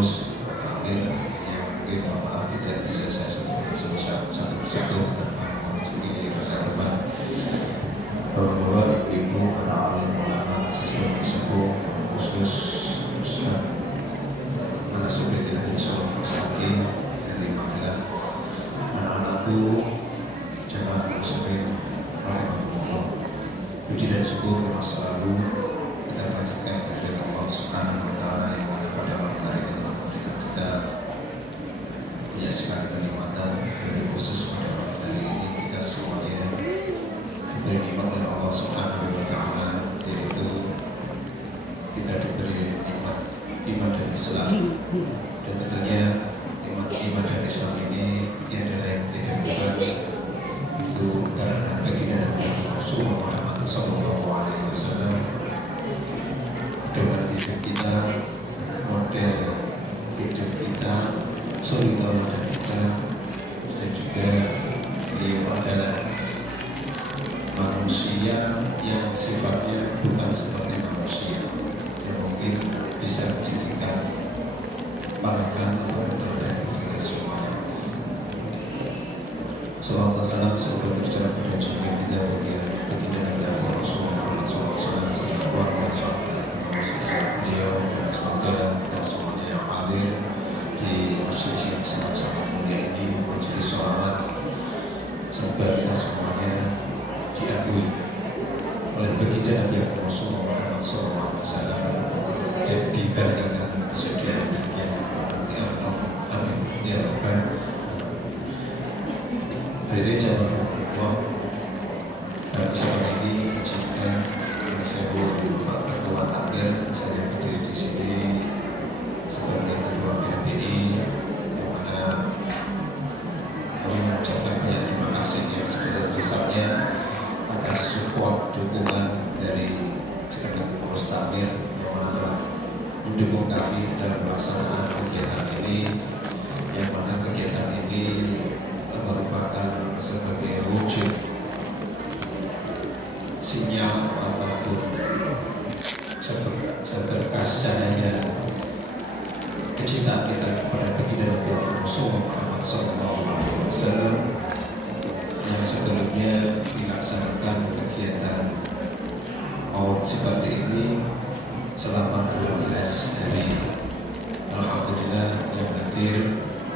pengurus takmir yang mungkin maaf tidak bisa saya sebutkan satu persatu tentang memasuki masa depan. Bapak-bapak, ibu, para alim ulama, sesepuh khusus Ustaz Manasuddin Syarif Sakin dari Magelang, anak-anakku, jemaah muslimin rahimahullah. Puji dan syukur yang selalu kita panjatkan kepada Allah Subhanahu wa taala yang mana pada waktu hari ini kita punya sekali kenikmatan, lebih khusus pada waktu hari ini kita semuanya diberi nikmat oleh Allah Subhanahu wa taala, yaitu kita diberi nikmat iman dan Islam. Dan tentunya nikmat iman dan Islam ini adalah yang tidak bukan itu karena baginda Nabi Rasulullah Sallallahu Alaihi Wasallam dengan hidup kita, model hidup kita, suri tauladan kita, dan juga beliau adalah manusia yang sifatnya bukan seperti manusia yang mungkin bisa dijadikan panutan untuk terhadap kita semuanya. Salawat salam semoga tercurah pada junjungan kita baginda Nabi Rasulullah SAW, keluarga beliau, dan semoga dan semuanya yang hadir di masjid yang sangat-sangat mulia ini menjadi sholawat. Semoga kita semuanya diakui oleh baginda Nabi Rasulullah SAW dan dibanggakan sedia yang amin ya rabbal Hadirin jamaah Allah, pada kesempatan ini izinkan saya Pak Ketua Takmir, saya berdiri di sini sebagai Ketua BPI, yang mana kami mengucapkan banyak terima kasih yang sebesar-besarnya atas support dukungan dari Jakarta Pengurus Takmir yang mana telah mendukung kami dalam pelaksanaan kegiatan ini, yang mana kegiatan ini merupakan sebagai wujud sinyal ataupun seberkas cahaya kecintaan kita kepada baginda Nabi Muhammad SAW yang sebelumnya dilaksanakan kegiatan maulid seperti ini selama 12 hari. Alhamdulillah yang hadir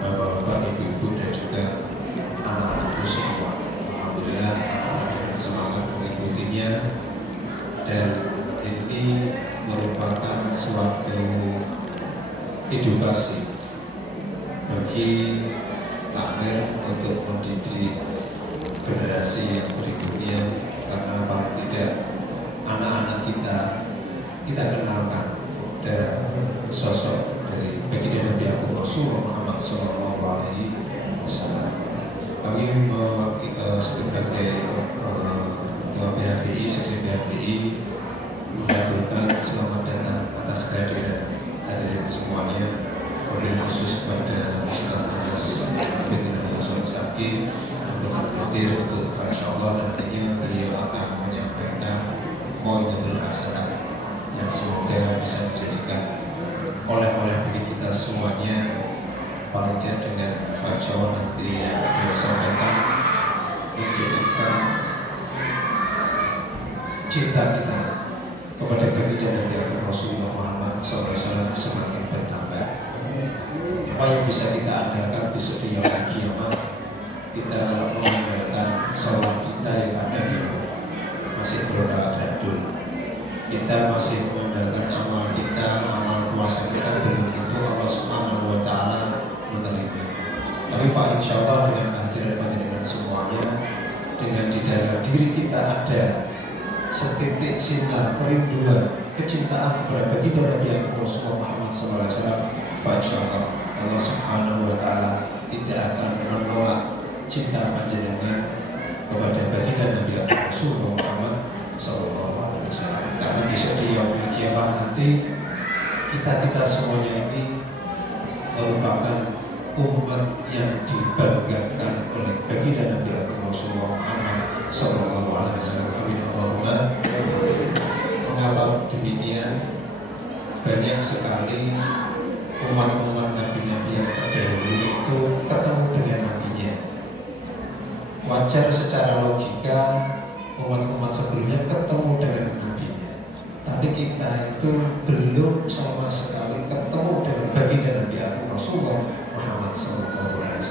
bapak-bapak, ibu-ibu, dan juga anak-anakku semua. Alhamdulillah dengan semangat mengikutinya, dan ini merupakan suatu edukasi bagi takmir untuk mendidik generasi yang berikutnya, karena paling tidak anak-anak kita kenalkan dan sosok dari baginda Nabi Rasulullah Muhammad Sallallahu Alaihi Wasallam. Kami sebagai Ketua BHPI, Seksi BHPI mengaturkan selamat datang atas kehadiran hadirin semuanya, wabil khusus kepada Ustaz bin Sakin untuk hadir untuk insyaallah nantinya beliau akan menyampaikan poin-poin hasanah yang semoga bisa menjadikan oleh-oleh bagi kita semuanya, paling tidak dengan bacaan nanti yang beliau sampaikan menjadikan cinta kita kepada baginda Nabi Rasulullah Muhammad SAW semakin bertambah. Apa yang bisa kita andalkan besok di yaumul kiamat, kita kalau mengandalkan sholat kita yang ada di masih beroda adul, kita masih mengandalkan amal kita, amal puasa kita, belum tentu Allah Subhanahu wa taala menerima. Tapi Pak, insya Allah dengan kehadiran panjenengan semuanya, dengan di dalam diri kita ada setitik sinar kerinduan, kecintaan kepada baginda Nabi Rasulullah Muhammad SAW, Pak, insya Allah Subhanahu wa taala tidak akan menolak cinta panjenengan kepada baginda Nabi Rasulullah Muhammad SAW. Karena besok di yaumul kiamat nanti kita semuanya ini merupakan umat yang dibanggakan oleh baginda Nabi Rasulullah Muhammad SAW. Amin Allahumma. Mengapa demikian? Banyak sekali umat-umat nabi-nabi yang terdahulu itu ketemu dengan nabinya. Wajar secara logika umat-umat sebelumnya ketemu dengan nabinya. Tapi kita itu belum sama sekali ketemu dengan baginda Nabi Agung Rasulullah Muhammad SAW.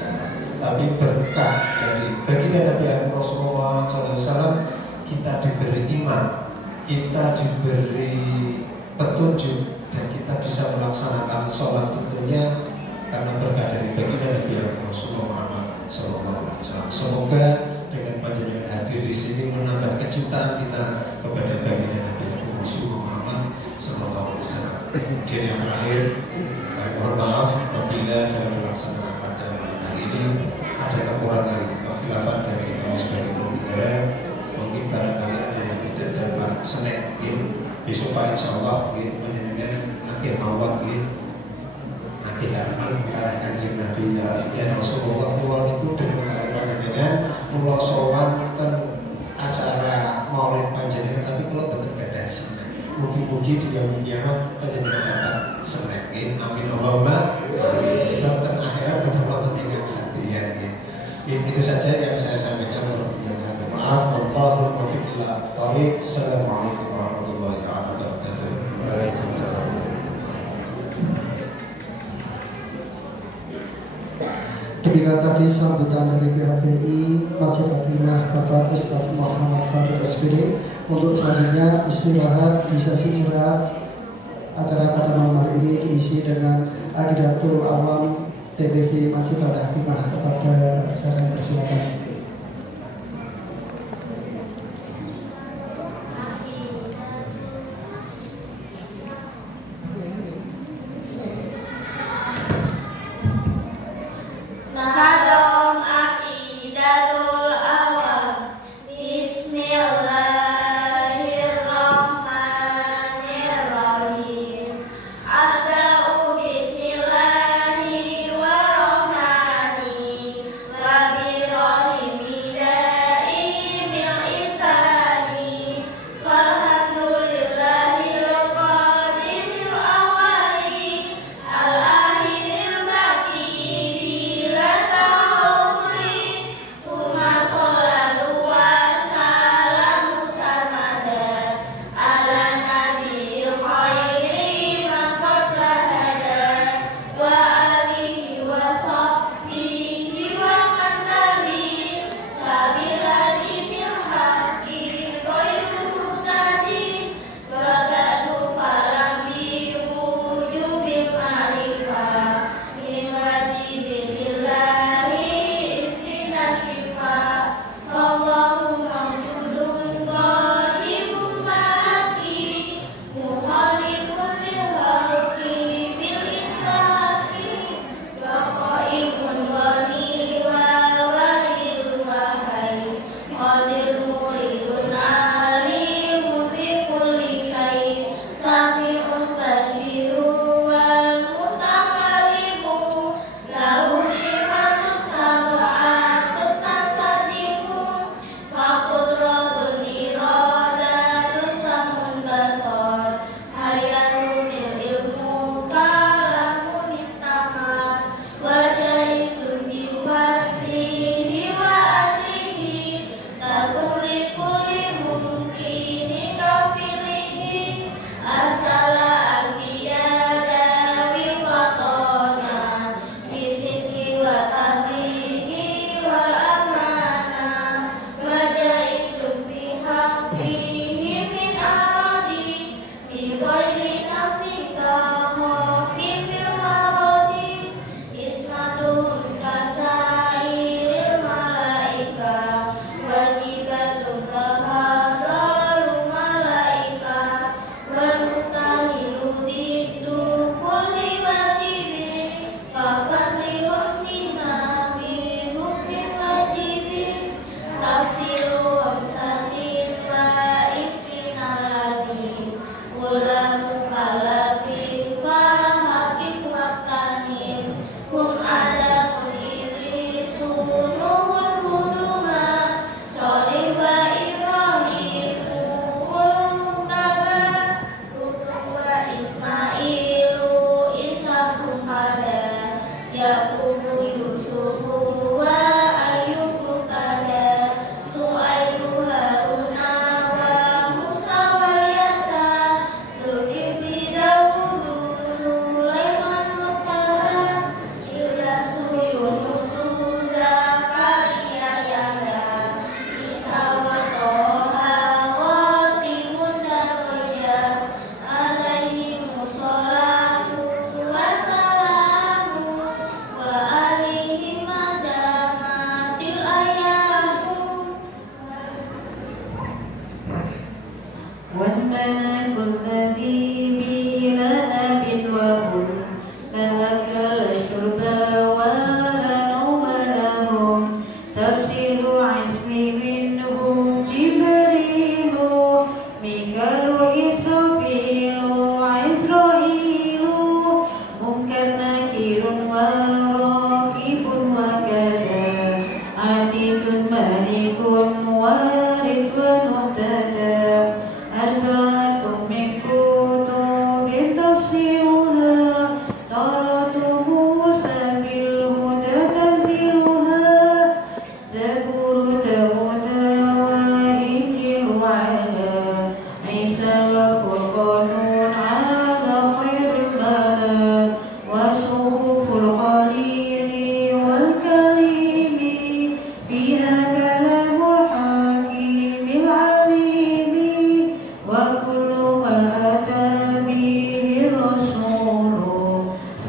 Tapi berkah dari baginda Nabi Agung Rasulullah SAW kita diberi iman, kita diberi petunjuk, dan kita bisa melaksanakan sholat tentunya karena berkah dari baginda Nabi Rasulullah Muhammad SAW. Semoga dengan panjenengan hadir di sini menambah kejutan kita kepada baginda Nabi Rasulullah Muhammad SAW. Kemudian yang terakhir, mohon maaf apabila dalam melaksanakan pada hari ini ada kekurangan kekhilafan dari kami sebagai negara. Mungkin barangkali ada yang tidak dapat snack besok insya Allah menyenangkan nanti mawak nanti akan kanjeng Nabi ya Rasulullah itu dengan panjenengan mulo sowan ten acara maulid panjenengan, tapi kalau betul beda sih mugi-mugi dia panjenengan dapat snack amin Allahumma amin. Sebab ten akhirat betul-betul ingkang satya itu saja yang saya sampaikan. Maaf, wallahul muwaffiq ila thoriq. Assalamualaikum warahmatullahi wabarakatuh. Waalaikumsalam. Demikian tadi sambutan dari PHBI Masjid Fatimah Bapak Ustaz Muhammad Farid SPD. Untuk selanjutnya istirahat di sesi istirahat acara pada malam hari ini diisi dengan Aqidatul Awam TBV Masjid Fatimah. Kepada saya persilakan. Bismillahirrahmanirrahim.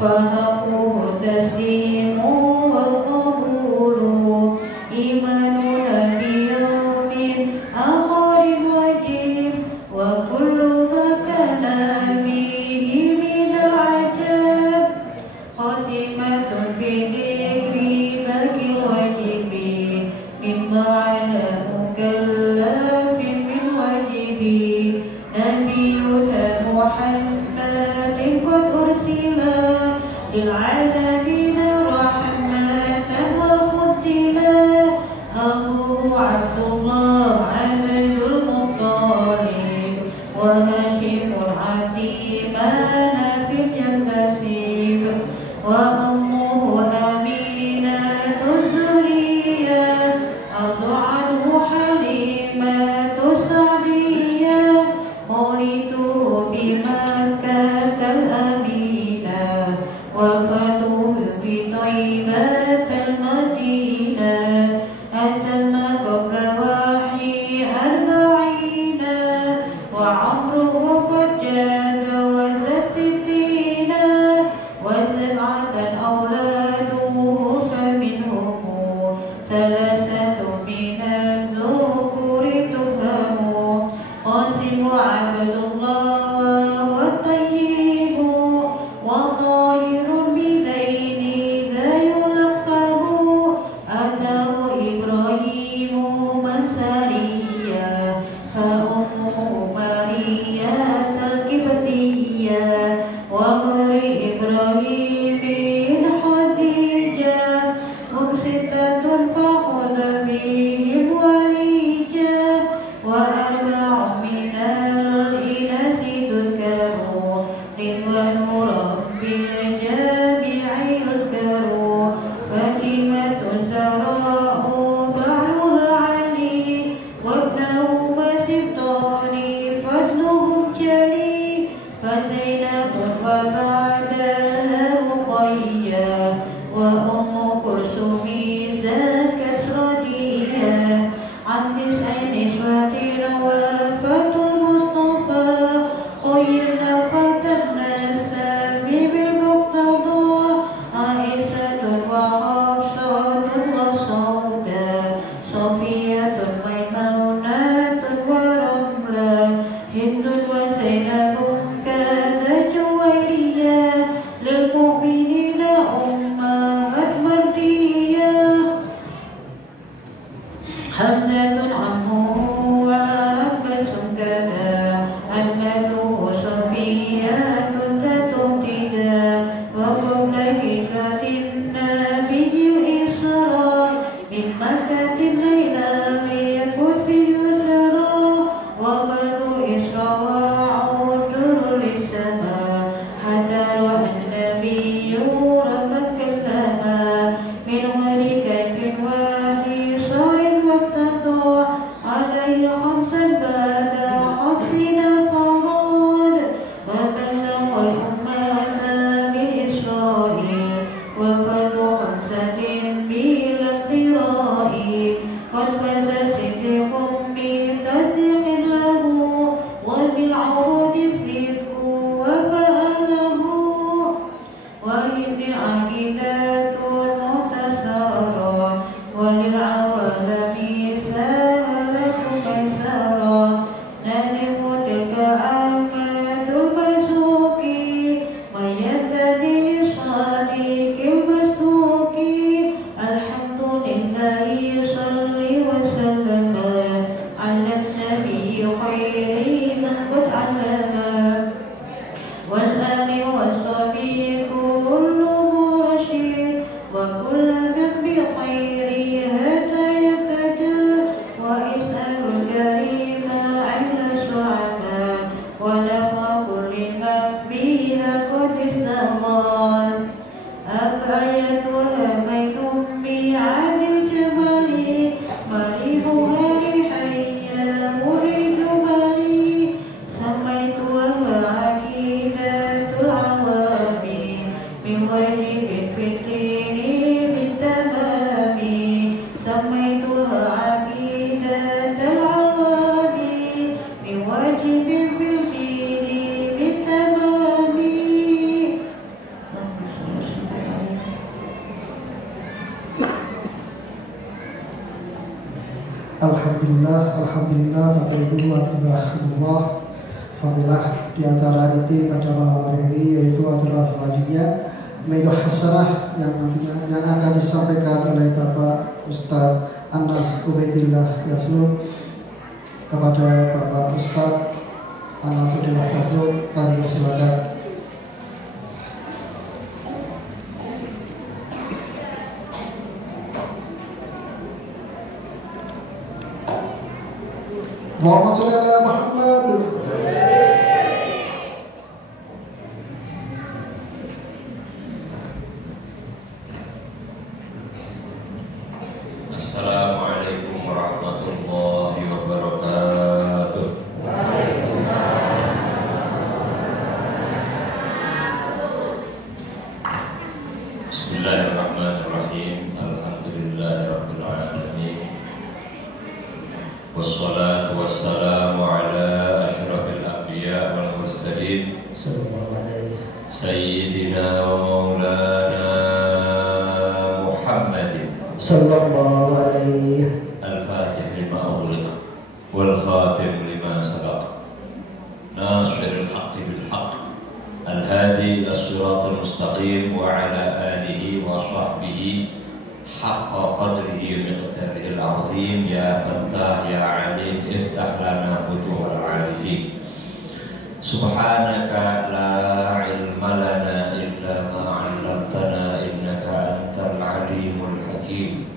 فحقه التسليم والقبول إيماننا بيوم آخر واجب وكل ما كان به من العجب خاتمة في ذكر باقي الواجب مما على مكلف من واجب نبينا محمد قد أرسل للعالمين رحمة وفضلا أبوه عبد الله عبد المطلب وهاشم عتيمان في الجنسيب وأمه أمينة الزرية أرضعته حليمة السعدية مولده بمكة الأمينة وفاته بطيبة المدينة أتم قبل الوحي أربعين وعمره قد جاوز الستين وسبعة أولاده فمنهم ثلاثة من الذكور تفهم قاسم عبد الله والطيب وطاهر بدين لا يلقب أتاه إبراهيم من ساريا فأمه ماريا الكبتية وغير إبراهيم خديجة هم ستة فخذ بهم وليجة وأربع من الإناث تذكر رضوان رب الجميع يذكر فاطمة زهراء بعلها علي وابنهما سبطان فضلهم جلي فزينب وبعدها رقية وأم كلثوم ذاك سردية عن 9 نسوة وفاة المصطفى خيرنا فتنسى بالمقتضى عائشة وحفصة وسوداء صفية ميمونة ورملة هند وزينب كانت جويرية للمؤمنين أمهات مردية حمزة عمه وعباس كذا عمته صفية ذات امتداد وقبل هجرة النبي إسراء من مكة الليلة ليكن في اليسرى وبنو إسراء عذر للسماء حتى رأى النبي ربا كلما من غير كيف وحصار واقتضى عليه 5 بعد 50 فراد وبلغ الأمة من إسرائيل وبلغ 5 بلا اقتراء قد فاز صديق بتصديق له وبالعروض الصدق وفأله وإذ العقيدات المختصرة وللعوالم سهلة ميسرة نادم تلك أحمد المسوق من يهتدي للصادق المسلوك الحمد لله صل وسلم على النبي خير من قد علم والآل والصحب كل مرشد وكل من بخير هدى يهتدى واسأل الكريم عند الشعباء ولفظ كل من بها قد استغال أبعيتها بين أمي عن الجمال مريحها لحيا مريد مالي سميتها عقيدة العوامي من غير بالفتين بالتمام سميتها عقيدة العوامي من واجب بالدين بالتمام Alhamdulillah, Bapak Ibu Rahimahullah. Sampailah di acara inti pada malam hari ini, yaitu acara selanjutnya Maidah Hasanah yang nantinya yang akan disampaikan oleh Bapak Ustadz Anas Ubaidillah Yasnun. Kepada Bapak Ustadz Anas Ubaidillah Yasnun, kami persilakan. Muhammad sholli ala Muhammad. Assalamualaikum warahmatullahi wabarakatuh. Bismillahirrahmanirrahim. Alhamdulillahirabbil alamin. Wassalatu wassalamu ala asyrafil anbiya wal mursalin Sayyidina wa maulana Muhammadin sallallahu alaihi al-fatih lima ughliq wal khatim lima sabaq nasiril haqqi bil haqq al-hadi ila siratal mustaqim wa ala alihi wa sahbihi haqqa qadrihi miqdarihi al-azim. Ya Fattah ya Alim iftah lana futuhal arifin. Subhanaka la ilma lana illa ma 'allamtana innaka antal alimul hakim.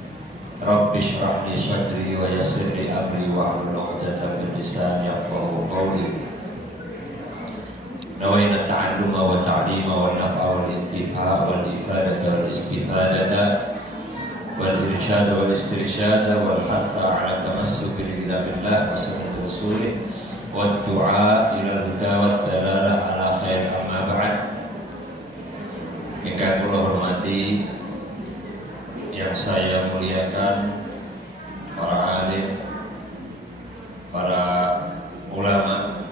Rabbi shrah li sadri wa yassir li amri wa hlul 'uqdatam min lisani yafqahu qawli. Nawayna ta'alluma wa ta'lima wa naf'a wal intifa' wal ifadata wal istifadata والإرشاد والاسترشاد والحث على التمسك بكتاب الله وسنة رسوله والدعاء إلى الهدى والدلالة على خير. أما بعد, ingkang kula hormati, yang saya muliakan, para alim, para ulama,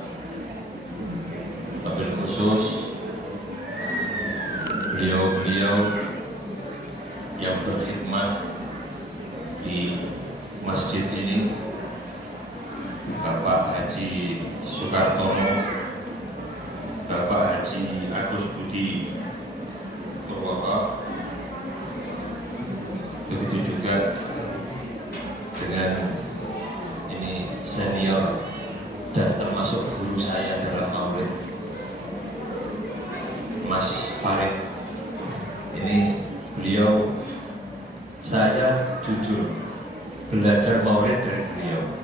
wabil khusus beliau-beliau yang berkhidmat di masjid ini, Bapak Haji Soekartono, Bapak Haji Agus Budi Purwoko, begitu juga dengan ini senior dan termasuk guru saya dalam maulid, Mas Farid. Ini beliau, saya jujur belajar maulid dari beliau.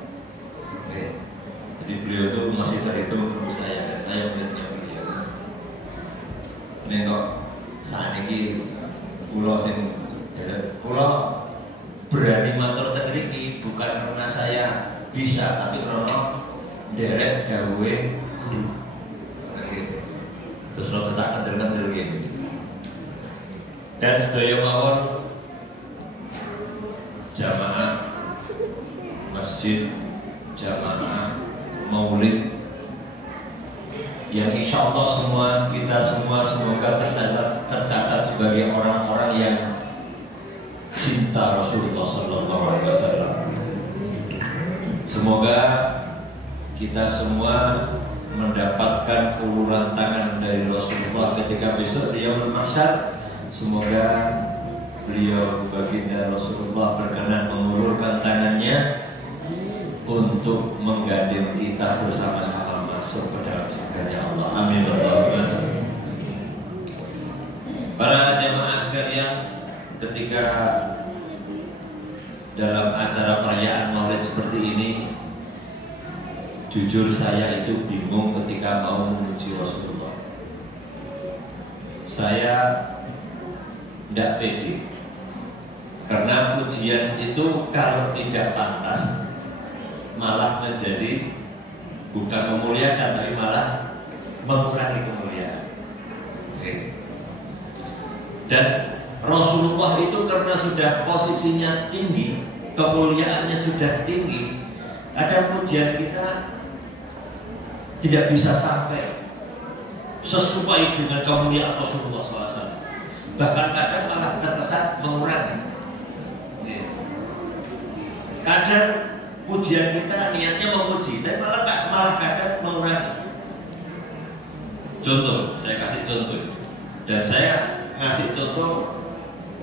Oke. Jadi beliau itu masih terhitung guru saya dan saya muridnya beliau. Ini kok saat ini pulau berani matur teng mriki bukan karena saya bisa, tapi karena derek dawuhe guru. Oke. Terus lo tak kendel-kendel gini. Dan sedaya mawon jamaah masjid, jamaah maulid yang insya Allah kita semua semoga tercatat sebagai orang-orang yang cinta Rasulullah Sallallahu Alaihi Wasallam. Semoga kita semua mendapatkan uluran tangan dari Rasulullah ketika besok di Yaumul Mahsyar. Semoga beliau baginda Rasulullah berkenan mengulurkan tangannya untuk menggandeng kita bersama-sama masuk ke dalam surganya Allah. Amin. Para jamaah sekalian, ketika dalam acara perayaan Maulid seperti ini, jujur saya itu bingung ketika mau memuji Rasulullah. Saya tidak pede, karena pujian itu kalau tidak pantas malah menjadi bukan memuliakan, tapi malah mengurangi kemuliaan. Oke. Dan Rasulullah itu karena sudah posisinya tinggi, kemuliaannya sudah tinggi, ada pujian kita tidak bisa sampai sesuai dengan kemuliaan Rasulullah SAW. Bahkan kadang malah terkesan mengurangi. Kadang pujian kita niatnya memuji, tapi malah kadang mengurangi. Contoh, saya kasih contoh, dan saya ngasih contoh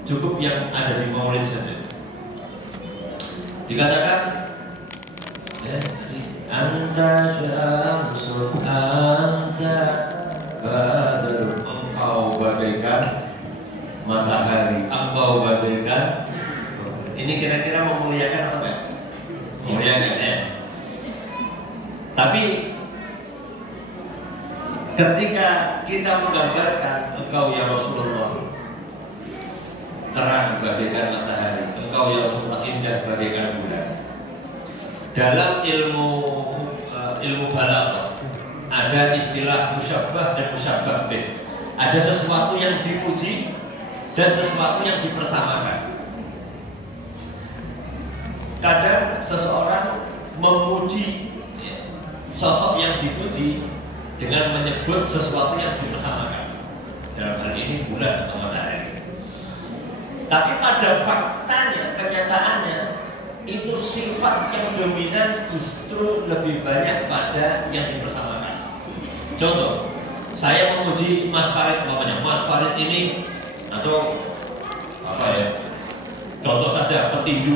cukup yang ada di Maulid saja. Dikatakan, anta syamsul anta badr, engkau bagaikan matahari, engkau bagaikan. Ini kira-kira memuliakan apa enggak? Memuliakan ya. Tapi ketika kita menggambarkan engkau ya Rasulullah terang bagaikan matahari, engkau ya Rasulullah indah bagaikan bulan. Dalam ilmu balaghah ada istilah musyabbah dan musyabbah bih. Ada sesuatu yang dipuji dan sesuatu yang dipersamakan. Kadang seseorang memuji sosok yang dipuji dengan menyebut sesuatu yang dipersamakan. Dalam hal ini bulan atau matahari. Tapi pada faktanya, kenyataannya itu sifat yang dominan justru lebih banyak pada yang dipersamakan. Contoh, saya memuji Mas Farid umpamanya. Mas Farid ini atau apa ya? Contoh saja petinju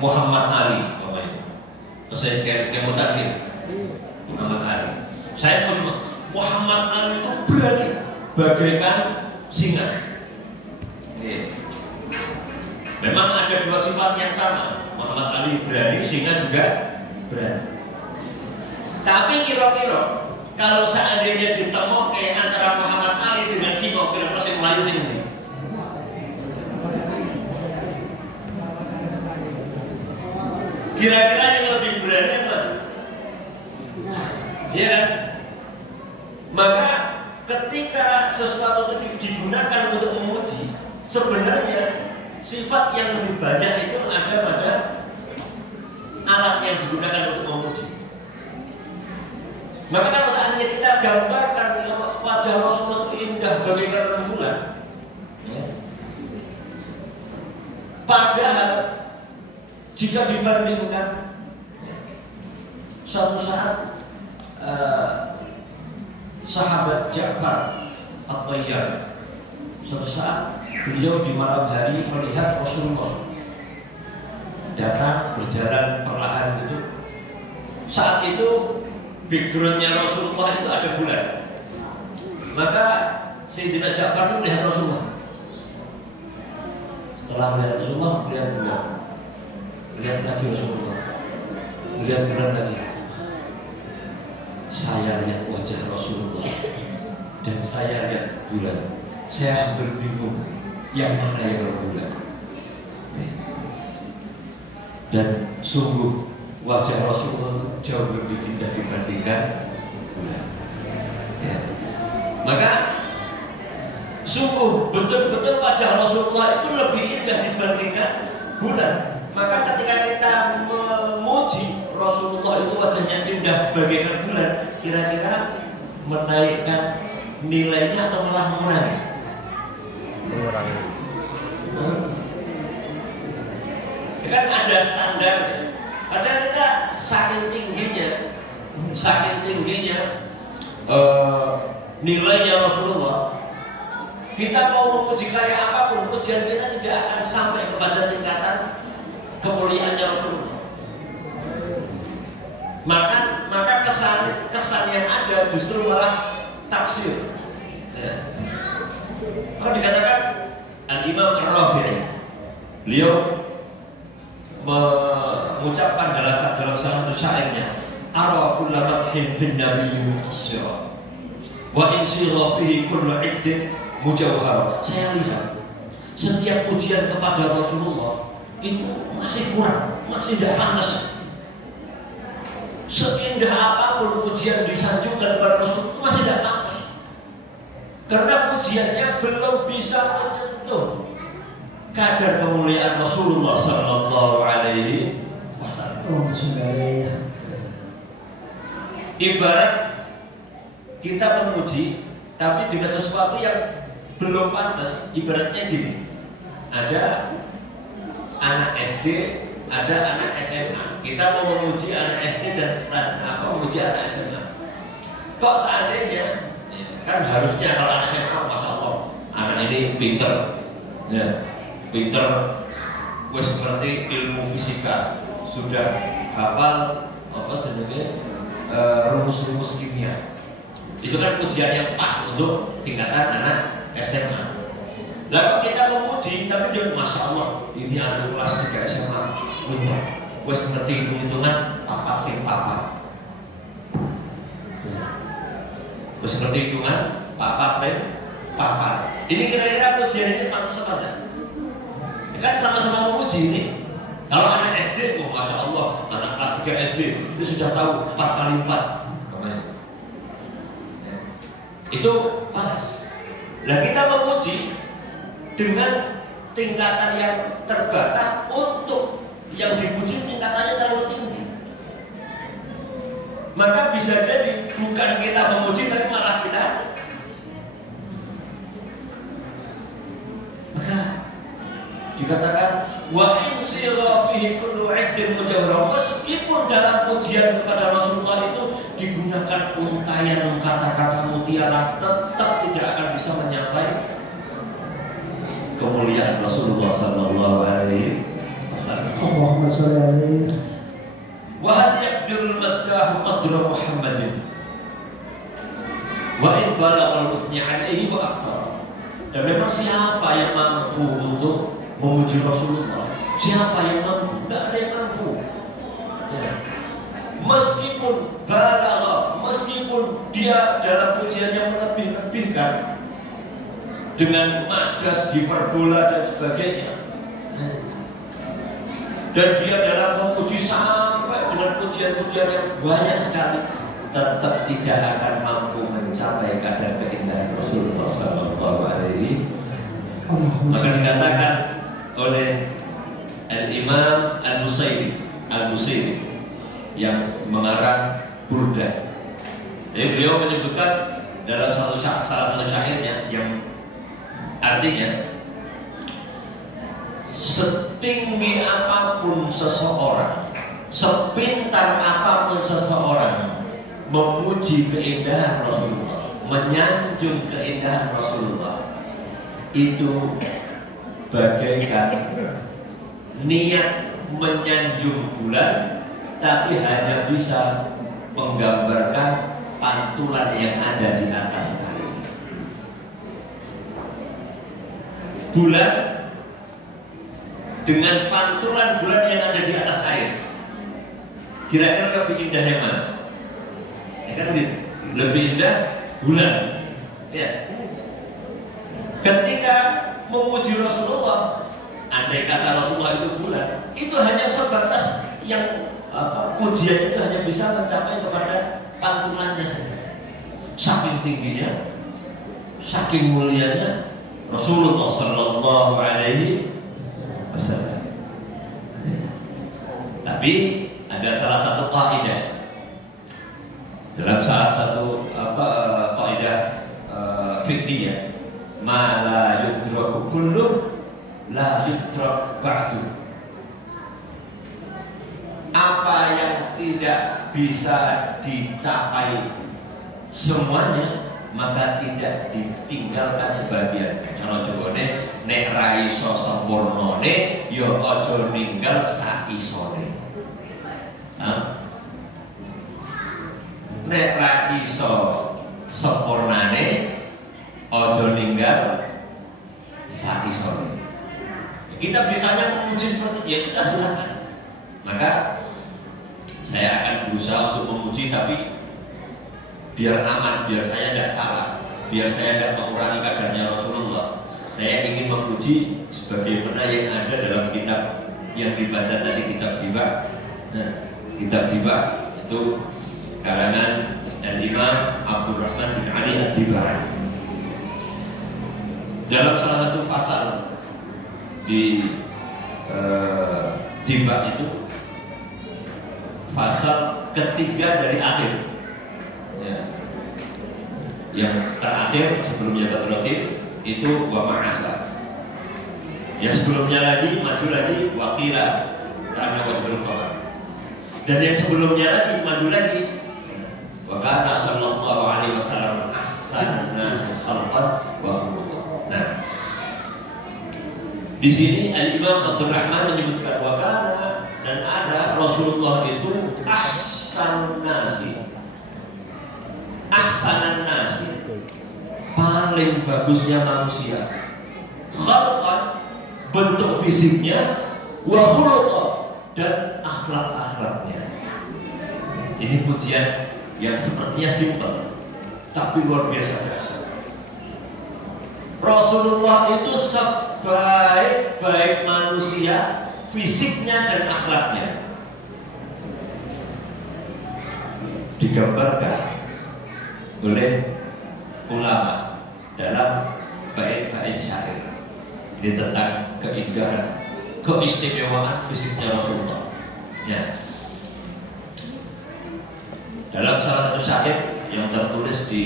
Muhammad Ali umpamanya. Saya kemudian Muhammad Ali. Saya mau cuma Muhammad Ali itu berani bagaikan singa. Memang ada dua sifat yang sama. Muhammad Ali berani, singa juga berani. Tapi kira-kira kalau seandainya ditemuk antara Muhammad Ali dengan singa, kira-kira yang lain sini. Kira-kira yang lebih berani apa? Iya kan? Maka ketika sesuatu itu digunakan untuk memuji, sebenarnya sifat yang lebih banyak itu ada pada alat yang digunakan untuk memuji. Maka kalau seandainya kita gambarkan wajah Rasulullah itu indah bagaikan rembulan, ya. Padahal jika dibandingkan, ya, suatu saat sahabat Ja'far At-Tayyar, suatu saat beliau di malam hari melihat Rasulullah datang berjalan perlahan gitu. Saat itu backgroundnya Rasulullah itu ada bulan. Maka Sayyidina Ja'far itu melihat Rasulullah. Setelah melihat Rasulullah, melihat bulan, melihat lagi Rasulullah, melihat bulan lagi. Saya lihat wajah Rasulullah dan saya lihat bulan. Saya hampir bingung yang mana yang berbulan. Dan sungguh wajah Rasulullah jauh lebih indah dibandingkan bulan. Ya. Maka sungguh betul-betul wajah Rasulullah itu lebih indah dibandingkan bulan. Maka ketika kita memuji Rasulullah itu wajahnya indah bagaikan bulan, kira-kira menaikkan nilainya atau malah mengurangi? Mengurangi. Kan ada standar. Padahal kita saking tingginya nilainya Rasulullah, kita mau memuji kayak apapun, pujian kita tidak akan sampai kepada tingkatan kemuliaannya Rasulullah. Maka kesan yang ada justru malah taksir. Ya. Maka dikatakan Al-Imam Ar-Rafi'i, beliau mengucapkan dalam salah satu syairnya, ara kulla madhin fin nabiyyi muqassira wa in sira fihi kullu iddin mujawhar. Saya lihat setiap pujian kepada Rasulullah itu masih kurang, masih tidak pantas. Seindah apapun pujian disanjungkan kepada Rasul itu masih tidak pantas, karena pujiannya belum bisa menyentuh kadar kemuliaan Rasulullah Sallallahu Alaihi Wasallam. Ibarat kita memuji tapi dengan sesuatu yang belum pantas. Ibaratnya gini, ada anak SD ada anak SMA, kita mau memuji anak SD dan memuji anak SMA. Kok seandainya, kan harusnya kalau anak SMA, masya Allah, anak ini pinter, ya, pinter, wes ngerti ilmu fisika, sudah hafal apa jenenge rumus-rumus kimia. Itu kan pujian yang pas untuk tingkatan anak SMA. Lalu kita memuji, tapi dia masya Allah, ini anak kelas 3 SMA, wes ngerti hitung-hitungan papat ping papat. Wes ngerti hitungan papat ping papat. Ini kira-kira pujian ini pantas apa enggak? Kan sama-sama memuji ini. Kalau anak SD, oh masya Allah, anak kelas 3 SD itu sudah tahu 4 kali 4. Itu pas. Nah kita memuji dengan tingkatan yang terbatas untuk yang dipuji tingkatannya terlalu tinggi. Maka bisa jadi bukan kita memuji tapi malah kita. Maka dikatakan wa in sira fihi kullu 'iddin mujawwara, meskipun dalam pujian kepada Rasulullah itu digunakan untayan kata-kata mutiara, tetap tidak akan bisa menyampaikan kemuliaan Rasulullah sallallahu alaihi wasallam. Allahumma sholli alaihi. Wa hal yaqdirul maddah qadra Muhammadin wa in balagha al-husni alaihi wa aktsara. Dan memang siapa yang mampu untuk memuji Rasulullah? Siapa yang mampu? Tidak ada yang mampu. Ya. Meskipun balagha, meskipun dia dalam pujiannya melebih-lebihkan dengan majas, hiperbola dan sebagainya, dan dia dalam memuji sampai dengan pujian-pujian yang banyak sekali, tetap tidak akan mampu mencapai kadar keindahan Rasulullah Sallallahu Alaihi Wasallam. Maka dikatakan oleh Al-Imam Al-Busairi yang mengarang Burda. Jadi beliau menyebutkan dalam salah satu syairnya yang artinya, setinggi apapun seseorang, sepintar apapun seseorang memuji keindahan Rasulullah, menyanjung keindahan Rasulullah, itu bagaikan niat menyanjung bulan tapi hanya bisa menggambarkan pantulan yang ada di atas air. Bulan dengan pantulan bulan yang ada di atas air, kira-kira lebih indah yang mana? Ya kan gitu, lebih indah bulan. Ya. Ketika memuji Rasulullah, andai kata Rasulullah itu bulan, itu hanya sebatas yang pujian itu hanya bisa mencapai kepada pantulannya saja. Saking tingginya, saking mulianya Rasulullah Sallallahu Alaihi Wasallam. Tapi ada salah satu kaidah dalam salah satu kaidah fikih, ma la yudraku kullu la yudrak ba'du. Apa yang tidak bisa dicapai semuanya, maka tidak ditinggalkan sebagian. Cara jawabane, nek ra iso sempurnane ya aja ninggal saisone. Nek ra iso sempurnane aja ninggal saisone. Kita bisanya memuji seperti ya sudah, silakan. Maka saya akan berusaha untuk memuji, tapi biar aman, biar saya tidak salah, biar saya tidak mengurangi kadarnya Rasulullah. Saya ingin memuji sebagaimana yang ada dalam kitab yang dibaca tadi, kitab Diba. Nah, kitab Diba itu karangan Al-Imam Abdurrahman bin Ali Ad-Diba. Dalam salah satu pasal di Diba itu, pasal ketiga dari akhir, ya. Yang terakhir sebelumnya Badrotin itu wa ma'asa. Yang sebelumnya lagi maju lagi wakila karena wajibul qamar. Dan yang sebelumnya lagi maju lagi. Wa kana sallallahu alaihi wasallam ahsanan nasi khalqan wa khuluqan. Nah, di sini Al-Imam Abdul Rahman menyebutkan wa kana, dan ada Rasulullah itu ahsanun nasi. Ahsanan nasi, paling bagusnya manusia. Khalqan, bentuk fisiknya, wa khuluqan, dan akhlak-akhlaknya. Ini pujian yang sepertinya simpel, tapi luar biasa dahsyat. Rasulullah itu sebaik-baik manusia, fisiknya dan akhlaknya. Digambarkan oleh ulama dalam bait-bait syair. Ini tentang keindahan, keistimewaan fisiknya Rasulullah. Ya. Dalam salah satu syair yang tertulis di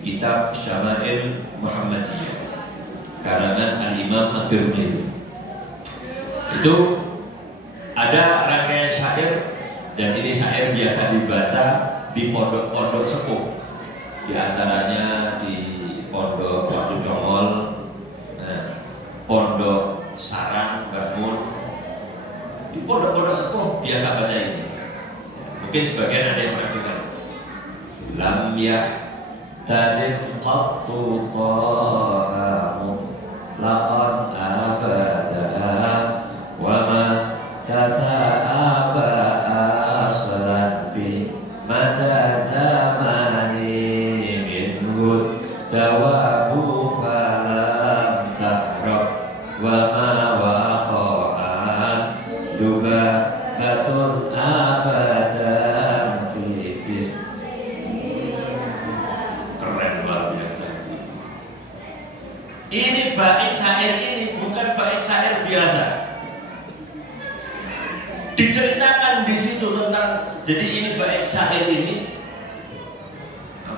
kitab Syama'il Muhammadiyah karangan Al-Imam At-Tirmidzi, itu ada rangkaian syair, dan ini syair biasa dibaca di pondok-pondok sepuh, di antaranya di pondok Watu Dongol, pondok Sarang Bangun. Di pondok-pondok sepuh biasa baca ini. Mungkin sebagian ada yang pernah dengar. Lam yahtadim qattu ta'a mutlaqan abada wa ma tasa'aba aslan fi mata zamani minhu tawabu falam takrab wa ma waqa'at juga hatun abadan fitis. Keren, luar biasa. Ini bait syair ini bukan bait syair biasa. Diceritakan di situ tentang, jadi ini bait syair ini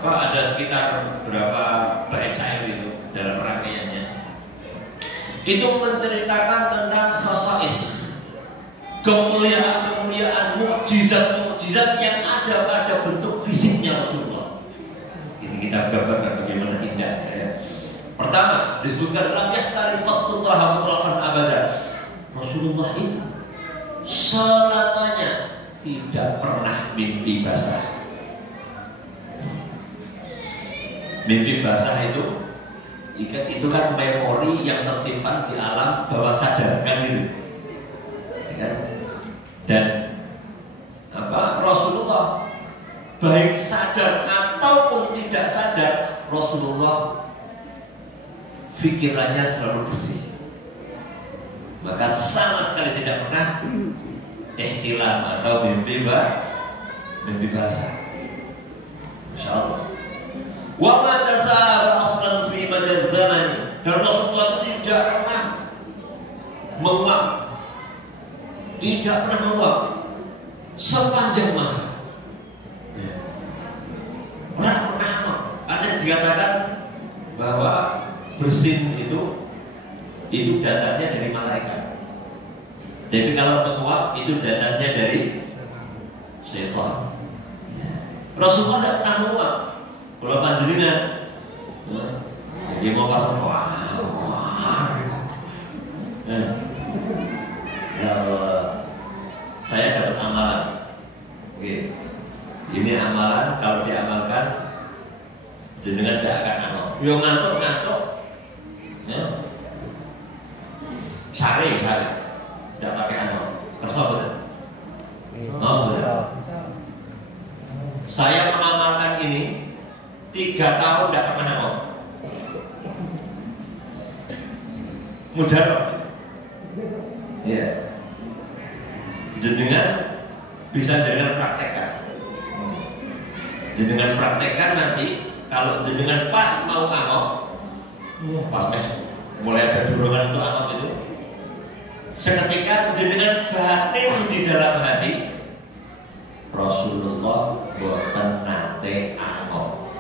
ada sekitar berapa bait syair itu dalam rangkaiannya. Itu menceritakan tentang khasais, kemuliaan-kemuliaan, mukjizat-mukjizat yang ada pada bentuk fisiknya Rasulullah. Ini kita gambarkan bagaimana indahnya ya. Pertama, disebutkan lam yahtari qattu ta'a mutlaqan abadan. Rasulullah itu selamanya tidak pernah mimpi basah. Mimpi basah itu kan memori yang tersimpan di alam bawah sadar, kan gitu. Dan Rasulullah baik sadar ataupun tidak sadar, Rasulullah pikirannya selalu bersih. Maka sama sekali tidak pernah ihtilam atau mimpi basah. Masya Allah. Wa ma tasaba aslan fi madaz zaman, dan Rasulullah tidak pernah menguap. Tidak pernah menguap sepanjang masa. Orang pernah ada dikatakan bahwa bersin itu datanya dari malaikat. Tapi kalau menguap itu datanya dari setan. Rasulullah tidak pernah menguap. Kalau panjenengan dia mau pasang ya Allah, saya dapat amalan. Oke. Ini amalan, kalau diamalkan jenengan tidak akan amal. Yo ngantuk. Ya. Sare, tidak pakai amal. Kerso betul. Oh, betul. Saya mengamalkan ini 3 tahun tidak pernah amal. Mujarab. Iya. Jenengan bisa jenengan praktekkan. Jenengan praktekkan nanti, kalau jenengan pas mau amal, pas mulai ada dorongan untuk amal itu, seketika jenengan batin di dalam hati Rasulullah boten nate amal.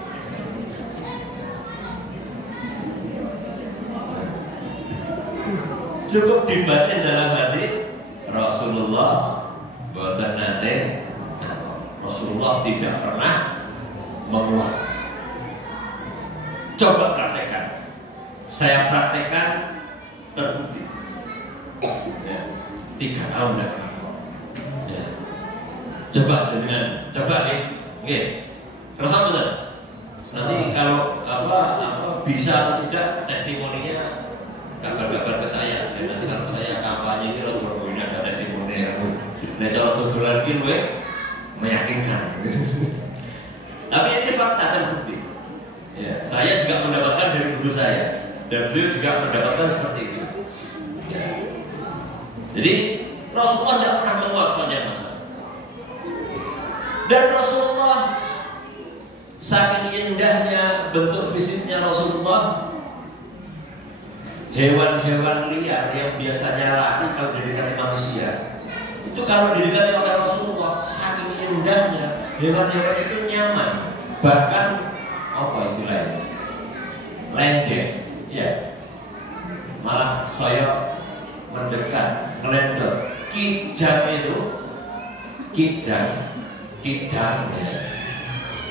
Cukup dibatin dalam hati Rasulullah boten nate, Rasulullah tidak pernah menguap. Coba praktekkan. Saya praktekkan terbukti. Ya, 3 tahun tidak pernah menguap. Ya. Coba nih, oke. Rasul betul. Nanti kalau bisa atau tidak testimoninya kabar-kabar ke saya. Dan nanti kalau saya kampanye ini lalu ini ada testimoni aku. Nah kalau tutulan gue meyakinkan. Tapi ini fakta terbukti. Ya, saya juga mendapatkan dari guru saya dan beliau juga mendapatkan seperti itu. Ya. Jadi Rasulullah tidak pernah menguap sepanjang masa. Dan Rasulullah saking indahnya bentuk fisiknya Rasulullah, hewan-hewan liar yang biasanya lari kalau didekati manusia, itu kalau didekati oleh Rasulullah, saking indahnya hewan-hewan itu nyaman, bahkan apa istilahnya, lenjek, ya. Malah saya mendekat, ngelendor, kijang ya.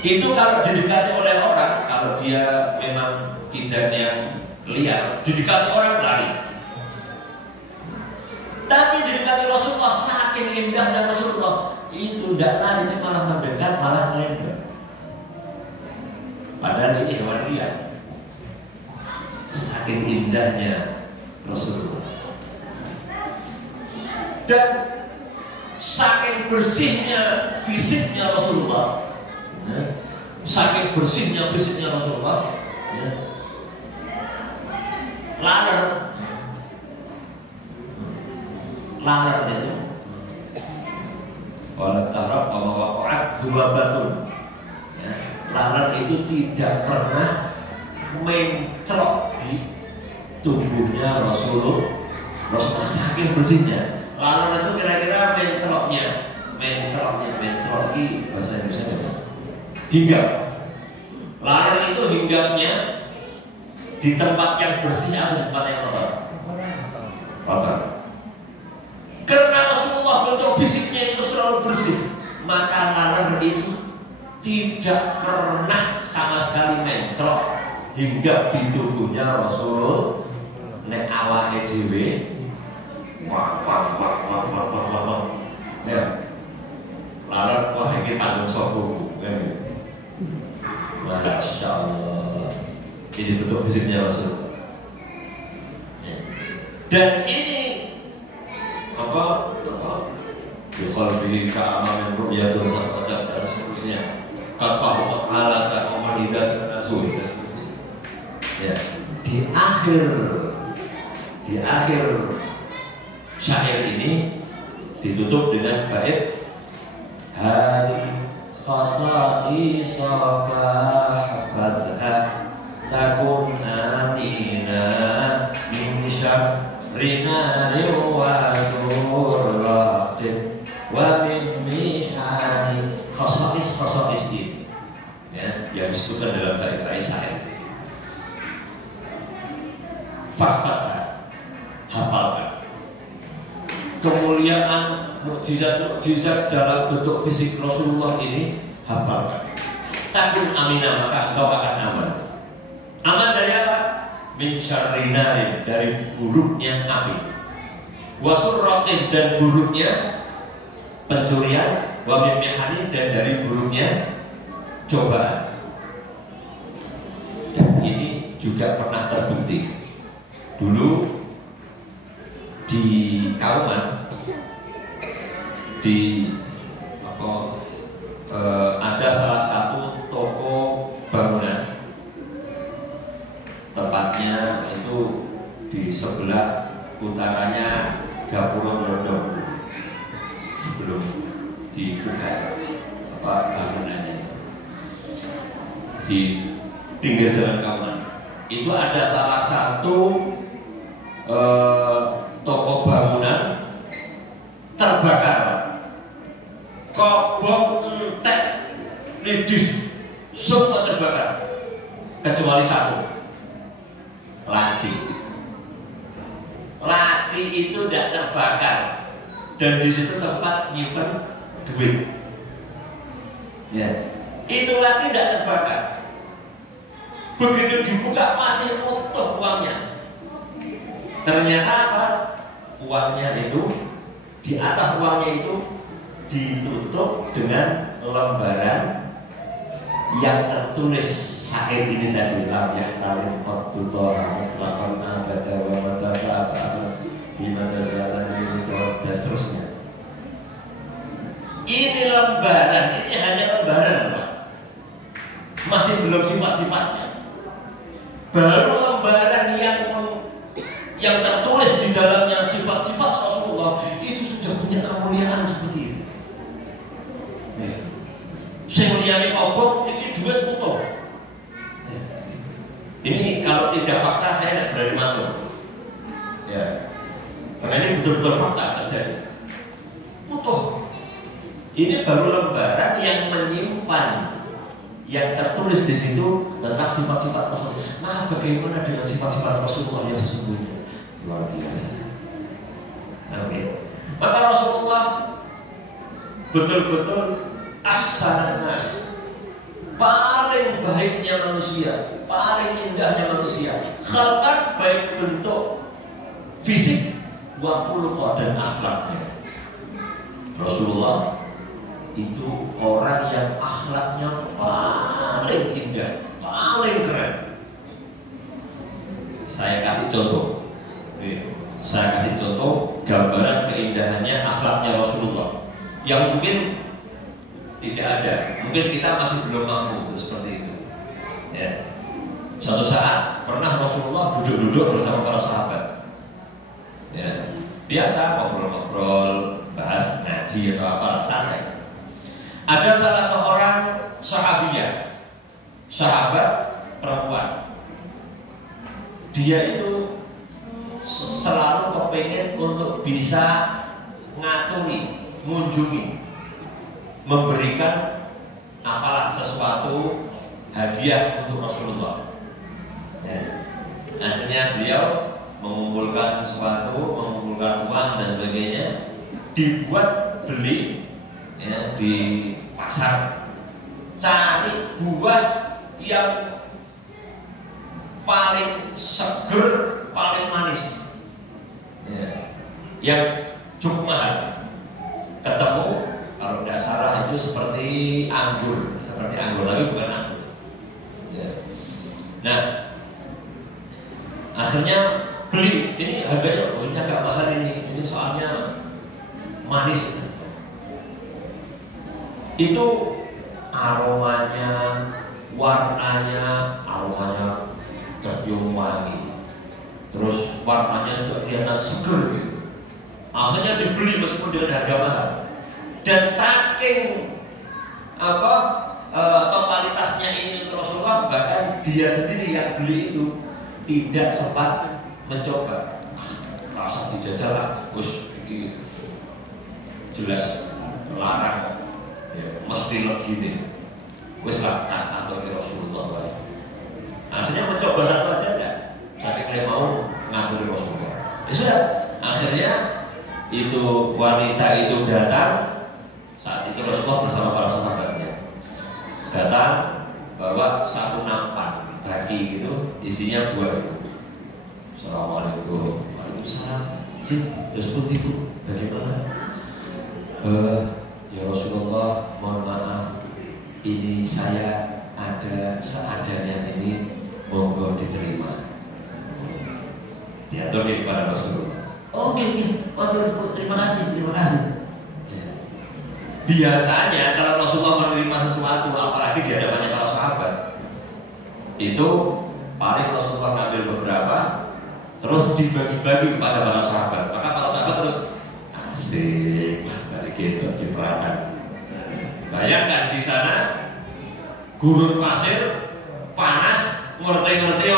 Itu kalau didekati oleh orang, kalau dia memang kijang yang liar, didekati orang lari. Tapi didekati Rasulullah, saking indahnya Rasulullah, itu tidak lari, itu malah mendekat, malah ngelendor. Padahal ini hewan liar. Saking indahnya Rasulullah. Dan saking bersihnya fisiknya Rasulullah, saking bersihnya fisiknya Rasulullah, laler itu oleh taraf waqa'at hubabatun. Laler itu tidak pernah mencrok di tubuhnya Rasulullah saking bersihnya. Laler itu kira-kira mencrok ini bahasa Indonesia apa? Hinggap. Laler itu hinggapnya di tempat yang bersih atau di tempat yang kotor? Kotor. Karena Rasulullah bentuk fisiknya itu selalu bersih, maka laler itu tidak pernah sama sekali mencrok hingga di tubuhnya Rasul. Nek awake dhewe wah ya laler wah iki tanggung sopo kan. Masya Allah, ini bentuk fisiknya Rasul. Dan ini Yukhalbihi ka'amamin ru'yatun sa'adat dan seterusnya. Katfahu alatan umanidat dan azul. Ya, di akhir syair ini ditutup dengan bait hadi khasa'isa fahfadha takun amina min syarrina wa surratin wa min mihani. Khasa'is ini ya, yang disebutkan dalam bait syair. Fahfadha, hafalkan kemuliaan mukjizat dalam bentuk fisik Rasulullah ini, hafalkan. Takun aminah, maka engkau akan aman. Aman dari apa? Min syarri narin, dari buruknya api. Wasurratin, dan buruknya pencurian. Wa min mihani, dan dari buruknya cobaan. Dan ini juga pernah terbukti. Dulu di Kauman ada salah satu toko bangunan, tepatnya itu di sebelah utaranya Gapura Glodok sebelum dibuka bangunannya di pinggir jalan Kauman. Itu ada salah satu toko bangunan terbakar, kobong, entek, lidis, semua terbakar kecuali satu, laci itu tidak terbakar dan di situ tempat nyimpen duit. Ya, itu laci tidak terbakar. Begitu dibuka masih utuh uangnya. Ternyata apa? Uangnya itu, di atas uangnya itu ditutup dengan lembaran yang tertulis syair ini tadi, lam yahtalim qattu ta'am taqanna bata wa mata sa'a bima tazalan dan seterusnya. Ini lembaran, ini hanya lembaran, Pak. Masih belum sifat-sifatnya. Baru lembaran yang tertulis di dalamnya sifat-sifat Rasulullah itu sudah punya kemuliaan seperti itu. Saya mulyani kobong, ini duit utuh. Ini kalau tidak fakta saya tidak berani matur. Ya, karena ini betul-betul fakta terjadi. Utuh. Ini baru lembaran yang menyimpan yang tertulis di situ tentang sifat-sifat Rasulullah. Maka bagaimana dengan sifat-sifat Rasulullah yang sesungguhnya? Luar biasa. Oke. Maka Rasulullah betul-betul ahsanan nas, paling baiknya manusia, paling indahnya manusia. Khalqan, baik bentuk fisik, wa khuluqan, dan akhlaknya. Rasulullah itu orang yang akhlaknya paling indah, paling keren. Saya kasih contoh. Saya kasih contoh gambaran keindahannya akhlaknya Rasulullah yang mungkin tidak ada, mungkin kita masih belum mampu seperti itu. Ya. Suatu saat pernah Rasulullah duduk-duduk bersama para sahabat. Ya. Biasa ngobrol-ngobrol, bahas ngaji atau apa, santai. Ada salah seorang sahabiah, sahabat perempuan. Dia itu selalu kepengen untuk bisa ngaturi, mengunjungi, memberikan apalah sesuatu hadiah untuk Rasulullah. Ya. Akhirnya beliau mengumpulkan sesuatu, mengumpulkan uang dan sebagainya, dibuat beli ya, di pasar, cari buah yang paling seger, paling manis, ya, yang cukup mahal. Ketemu, kalau tidak salah itu seperti anggur, tapi bukan anggur. Ya. Nah, akhirnya beli. Ini harganya, oh ini agak mahal ini soalnya manis. Itu aromanya, warnanya, tercium wangi. Terus warnanya juga kelihatan seger gitu. Akhirnya dibeli meskipun dengan harga mahal. Dan saking totalitasnya ini untuk Rasulullah, bahkan dia sendiri yang beli itu tidak sempat mencoba. Rasa dijajal lah, ini jelas larang, ya, mesti lagi nih. Wes lah atau Rasulullah baik. Akhirnya mencoba satu aja enggak, sampai dia mau ngaturi Rasulullah. Ya sudah, akhirnya itu wanita itu datang. Saat itu Rasulullah bersama para sahabatnya datang bawa satu nampan bagi gitu, isinya buah. Assalamualaikum. Waalaikumsalam. Terus putih bu, bagaimana? Ya Rasulullah, mohon maaf, ini saya ada seadanya ini, monggo diterima. Diatur kepada Rasulullah. Oke, terima kasih. Biasanya kalau Rasulullah menerima sesuatu, apalagi di hadapannya para sahabat, itu paling Rasulullah ngambil beberapa, terus dibagi-bagi kepada para sahabat. Maka para sahabat terus asik, dari gitu cipratan. Bayangkan di sana gurun pasir, panas, ngerti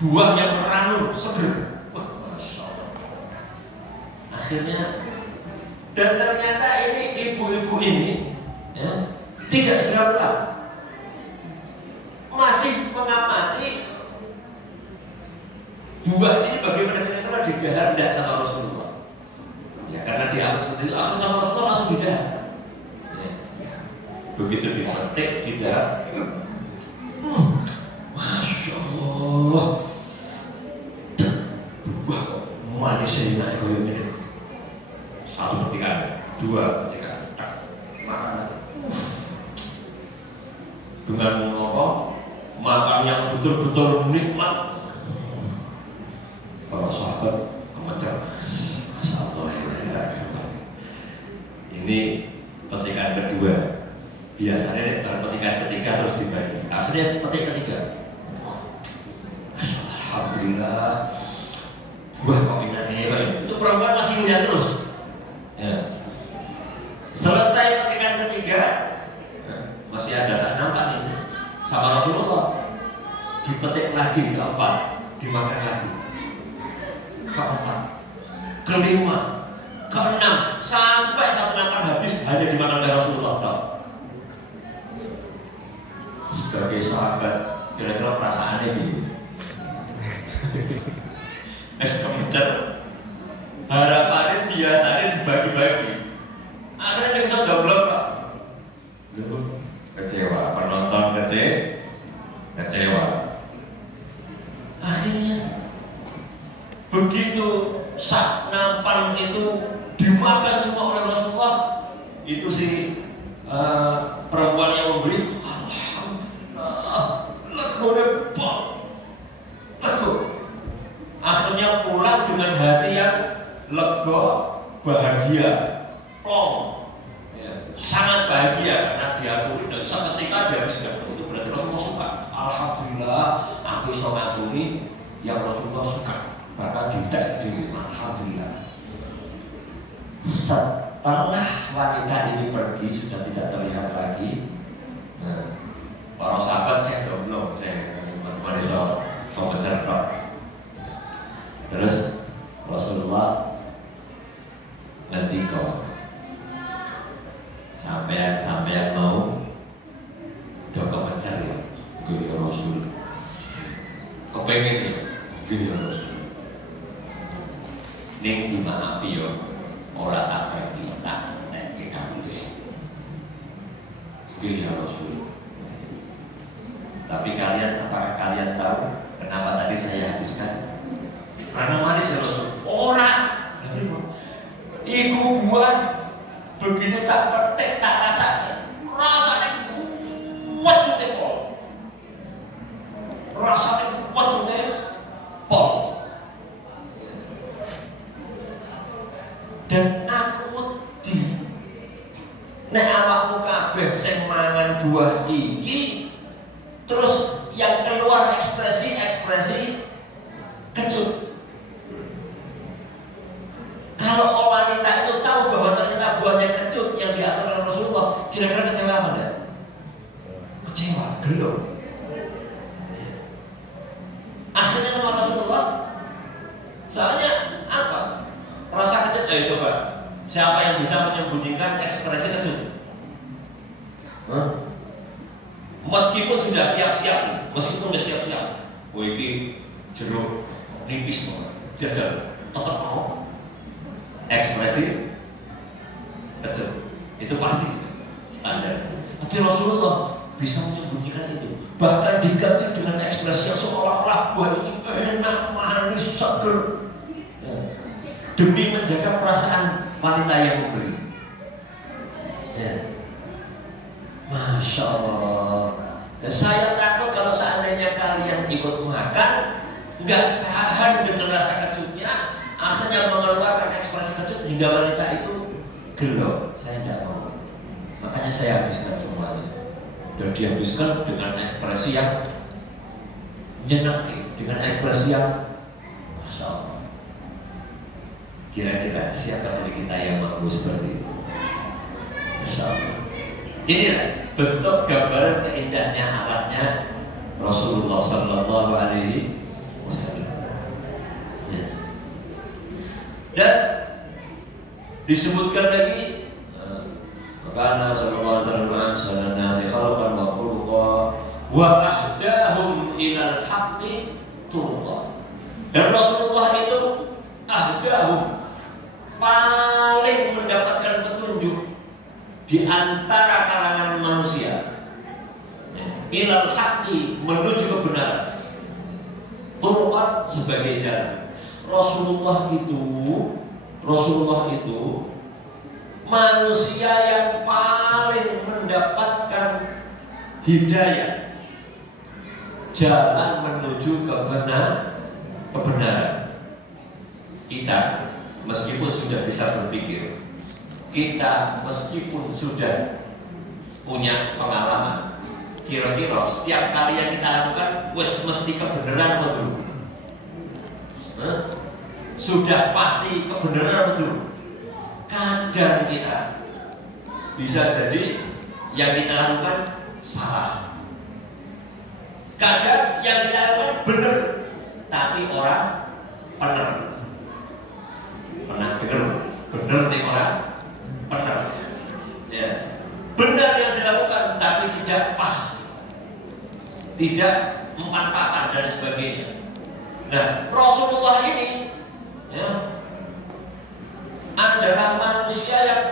buah yang ranum, seger. Wah, masya Allah. Akhirnya, dan ternyata ini ibu-ibu ini ya, tidak segera pulang, masih mengamati buah ini bagaimana kira-kira didahar tidak sama Rasulullah. karena diangkat seperti itu, akhirnya Rasulullah langsung di darat. Begitu dipetik di darat, Masya Allah, wah manisnya enak kayak gini. Satu petikan, dua petikan, makan dengan apa? Makan yang betul-betul nikmat. Para sahabat kemecer, Masya Allah ya. Ini petikan kedua. Biasanya petikan ketiga terus dibagi. Akhirnya petik ketiga. Alhamdulillah. Wah kok enak ini. Itu perempuan masih lihat terus. Ya. Selesai petikan ketiga, masih ada saat nampak ini sama Rasulullah. Dipetik lagi keempat, dimakan lagi. Keempat, kelima, keenam, sampai satu nampan habis hanya dimakan oleh Rasulullah. Sebagai sahabat, kira-kira perasaannya begini. Kemencer, harapannya biasanya dibagi-bagi. Akhirnya dia bisa double Pak. Kecewa, penonton kecewa. Akhirnya begitu sak nampan itu dimakan semua oleh Rasulullah, itu si perempuan yang membeli, alhamdulillah, lego. Akhirnya pulang dengan hati yang lega, bahagia, sangat bahagia karena diakui dan seketika dia bisa itu berarti Rasulullah suka. Alhamdulillah, aku bisa mengakui yang Rasulullah suka. Bahkan tidak di rumah. Alhamdulillah. Setelah wanita ini pergi sudah tidak terlihat lagi. Para sahabat saya belum, saya teman-teman bisa menceritakan. Terus Rasulullah nanti kau sampai mau doa mencari ya Rasul. Kepengen ya Rasul. Ning dimaafi yo ora tak pergi tak nek kita boleh. Ya Rasul. Tapi apakah kalian tahu kenapa tadi saya habiskan? Karena manis ya Rasul. Orang, iku buah begitu tak petik tak rasanya kuat jute pol. Rasanya kuat jute pol. Dan aku wedi nek awakmu kabeh sing mangan buah iki terus yang keluar ekspresi kecut. Kalau wanita itu tahu bahwa ternyata buahnya kecut yang diatur oleh Rasulullah, kira-kira kecewa apa enggak? Kecewa, gelo. Akhirnya sama Rasulullah, soalnya apa? Rasa kecut, ayo coba. Siapa yang bisa menyembunyikan ekspresi kecut? Meskipun sudah siap-siap, oh ini jeruk nipis banget, jajal, tetap mau ekspresi betul, itu pasti standar. Tapi Rasulullah bisa menyembunyikan itu, bahkan diganti dengan ekspresi yang seolah-olah buah ini enak, manis, seger, demi menjaga perasaan wanita yang membeli. Masya Allah. Dan saya takut kalau seandainya kalian ikut makan, nggak tahan dengan rasa kecutnya, akhirnya mengeluarkan ekspresi kecut hingga wanita itu gelo. Saya tidak mau. Makanya saya habiskan semuanya. Dan dihabiskan dengan ekspresi yang menyenangkan, dengan ekspresi yang Masya Allah. Kira-kira siapa dari kita yang mampu seperti itu? Masya Allah. Inilah bentuk gambaran keindahnya alatnya Rasulullah Sallallahu Alaihi Wasallam. Dan disebutkan lagi, karena Sallallahu Alaihi Wasallam nasi khalqan wa khuluqa wa ahdahum ilal haqqi turqa. Dan Rasulullah itu ahdahum paling di antara kalangan manusia ilal haqqi, menuju kebenaran, turuqan sebagai jalan. Rasulullah itu manusia yang paling mendapatkan hidayah, jalan menuju kebenaran. Kita meskipun sudah bisa berpikir, kita meskipun sudah punya pengalaman, kira-kira setiap kali yang kita lakukan mesti kebenaran betul. Sudah pasti kebenaran betul. Kadang kita bisa jadi yang kita lakukan salah. Kadang yang kita lakukan benar, tapi orang benar. Pernah dengar benar nih orang benar. Ya. Benar yang dilakukan tapi tidak pas, tidak empat-empatan dan sebagainya. Nah, Rasulullah ini adalah manusia yang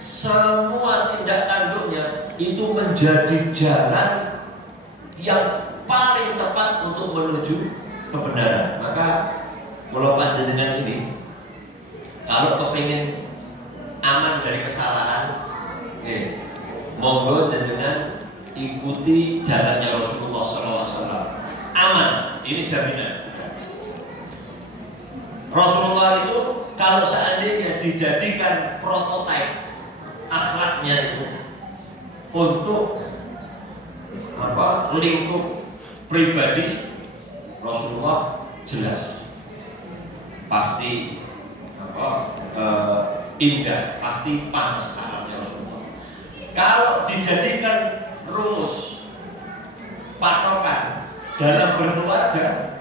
semua tindak tanduknya itu menjadi jalan yang paling tepat untuk menuju kebenaran. Maka kalau panjenengan ini kalau kepingin aman dari kesalahan, monggo jenengan ikuti jalannya Rasulullah SAW. Aman, ini jaminan. Rasulullah itu kalau seandainya dijadikan prototipe akhlaknya itu untuk lingkup pribadi, Rasulullah jelas pasti indah, pasti panas akhlaknya Rasulullah. Kalau dijadikan rumus patokan dalam berkeluarga,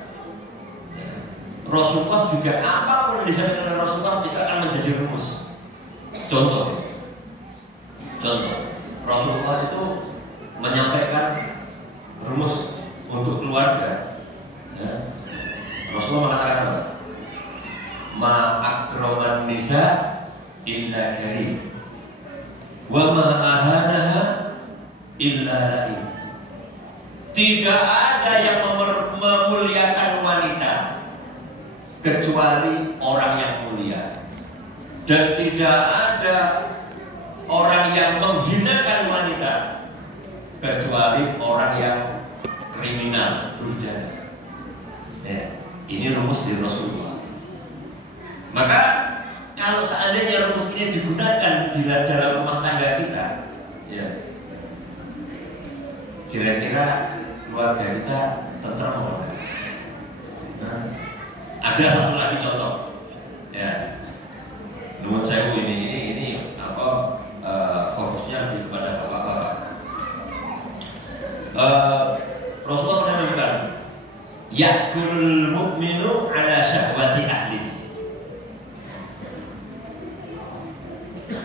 Rasulullah juga apapun yang disampaikan oleh Rasulullah itu akan menjadi rumus. Contoh, Rasulullah itu menyampaikan rumus untuk keluarga. Rasulullah mengatakan apa? Ma akraman nisa illa karim, wa ma ahanaha illa laim. Tidak ada yang memuliakan wanita kecuali orang yang mulia, dan tidak ada orang yang menghinakan wanita kecuali orang yang kriminal, durjana. Ini rumus dari Rasulullah. Maka kalau seandainya rumus ini digunakan di dalam rumah tangga kita, kira-kira keluarga kita tentram. Ada satu lagi contoh, menurut saya ini fokusnya lebih kepada bapak-bapak. Rasulullah pernah mengatakan, ya'kulul mu'minu ala syahwati ahli,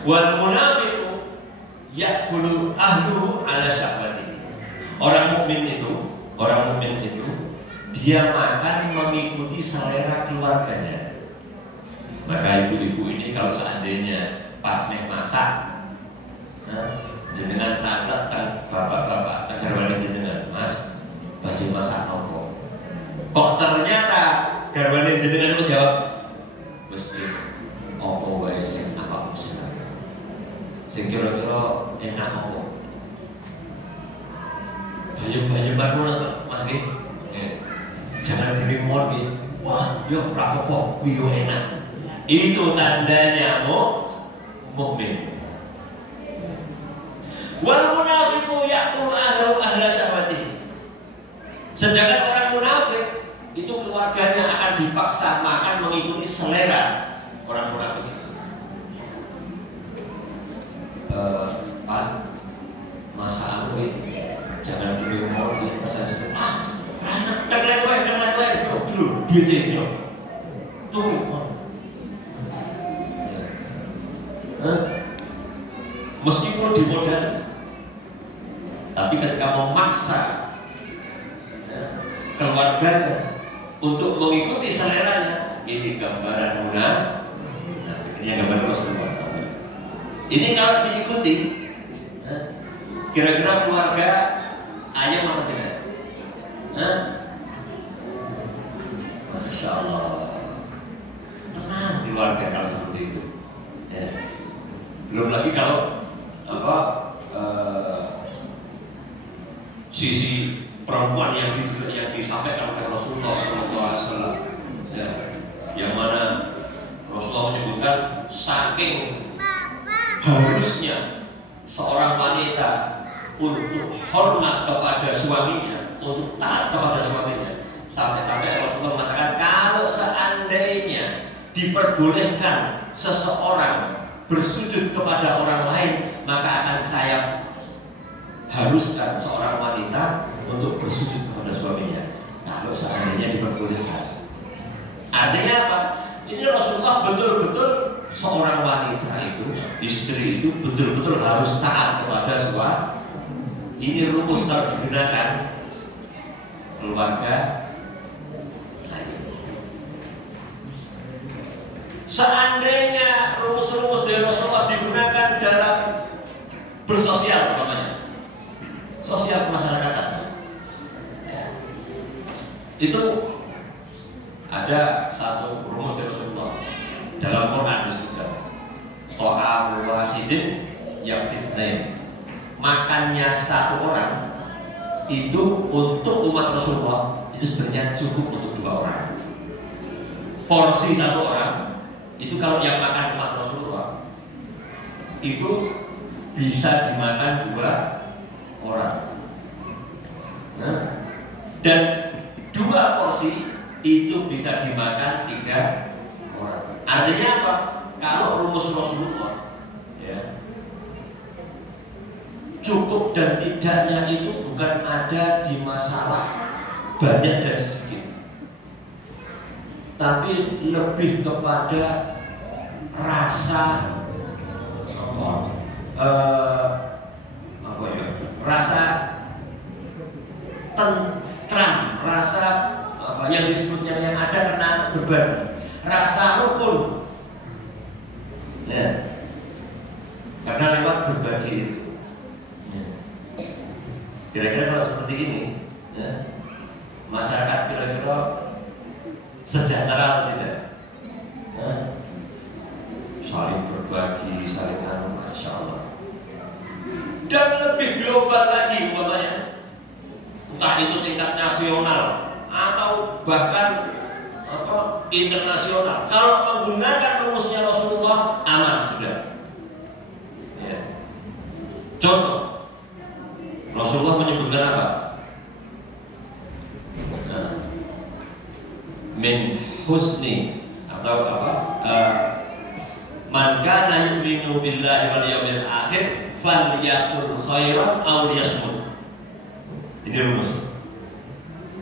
wal munafiqu ya'kulu ahluhu ala syahwati. Orang mukmin itu dia makan mengikuti selera keluarganya. Maka ibu-ibu ini kalau seandainya pas masak, jenengan tanglet kan bapak-bapak garwane jenengan, Mas, baju masak nopo? Kok ternyata garwane jenengan menjawab, mesti opo wae sing apa musim, sing kira-kira enak opo? Baju baru Mas nggih. Jangan gede mon gitu. Wah, yo rapopo, yo enak. Itu tandanya mukmin. Wal munafiqu ya'kulu ahlahu ahla syahwatihi. Sedangkan orang munafik itu keluarganya akan dipaksa makan mengikuti selera orang munafik itu. Pak, masa aku jangan gede mon gitu, masa itu. Dak lek dulu duitnya tuh. Meskipun dimodali, tapi ketika memaksa keluarganya untuk mengikuti seleranya, ini gambaran munafik. Ini gambaran Rasulullah. Ini kalau diikuti, Kira-kira keluarga ayam apa tidak? Hah? Masya Allah, tenang keluarga kalau seperti itu. Ya. Belum lagi kalau sisi perempuan yang disampaikan oleh Rasulullah SAW, ya, yang mana Rasulullah menyebutkan saking harusnya seorang wanita untuk hormat kepada suaminya, untuk taat kepada suaminya, sampai-sampai Rasulullah mengatakan kalau seandainya diperbolehkan seseorang bersujud kepada orang lain, maka akan saya haruskan seorang wanita untuk bersujud kepada suaminya kalau seandainya diperbolehkan. Artinya apa? Ini Rasulullah betul-betul seorang wanita itu, istri itu betul-betul harus taat kepada suami. Ini rumus kalau digunakan keluarga. Seandainya rumus-rumus dari Rasulullah digunakan dalam bersosial, namanya sosial kemasyarakatan, itu ada satu rumus dari Rasulullah dalam Quran disebutkan ta'amul wahidin yang fitnain, makannya satu orang itu untuk umat Rasulullah itu sebenarnya cukup untuk 2 orang. Porsi 1 orang itu kalau yang makan umat Rasulullah itu bisa dimakan 2 orang. Nah, dan 2 porsi itu bisa dimakan 3 orang. Artinya apa? Kalau rumus Rasulullah, ya, cukup dan tidaknya itu bukan ada di masalah banyak dan sedikit, tapi lebih kepada rasa rasa tentram, rasa yang disebutnya yang ada karena berbagi, rasa rukun, ya, karena lewat berbagi itu. Kira-kira kalau seperti ini, ya, masyarakat kira-kira sejahtera atau tidak? Ya, saling berbagi, saling Masya Allah. Dan lebih global lagi umpamanya, entah itu tingkat nasional atau bahkan internasional. Kalau menggunakan rumusnya Rasulullah, aman sudah. Ya. Contoh, Rasulullah menyebutkan apa? Min husni atau apa? Man kana yu'minu billahi wal yawmil akhir falyakul khairan aw liyasmut. Ini rumus.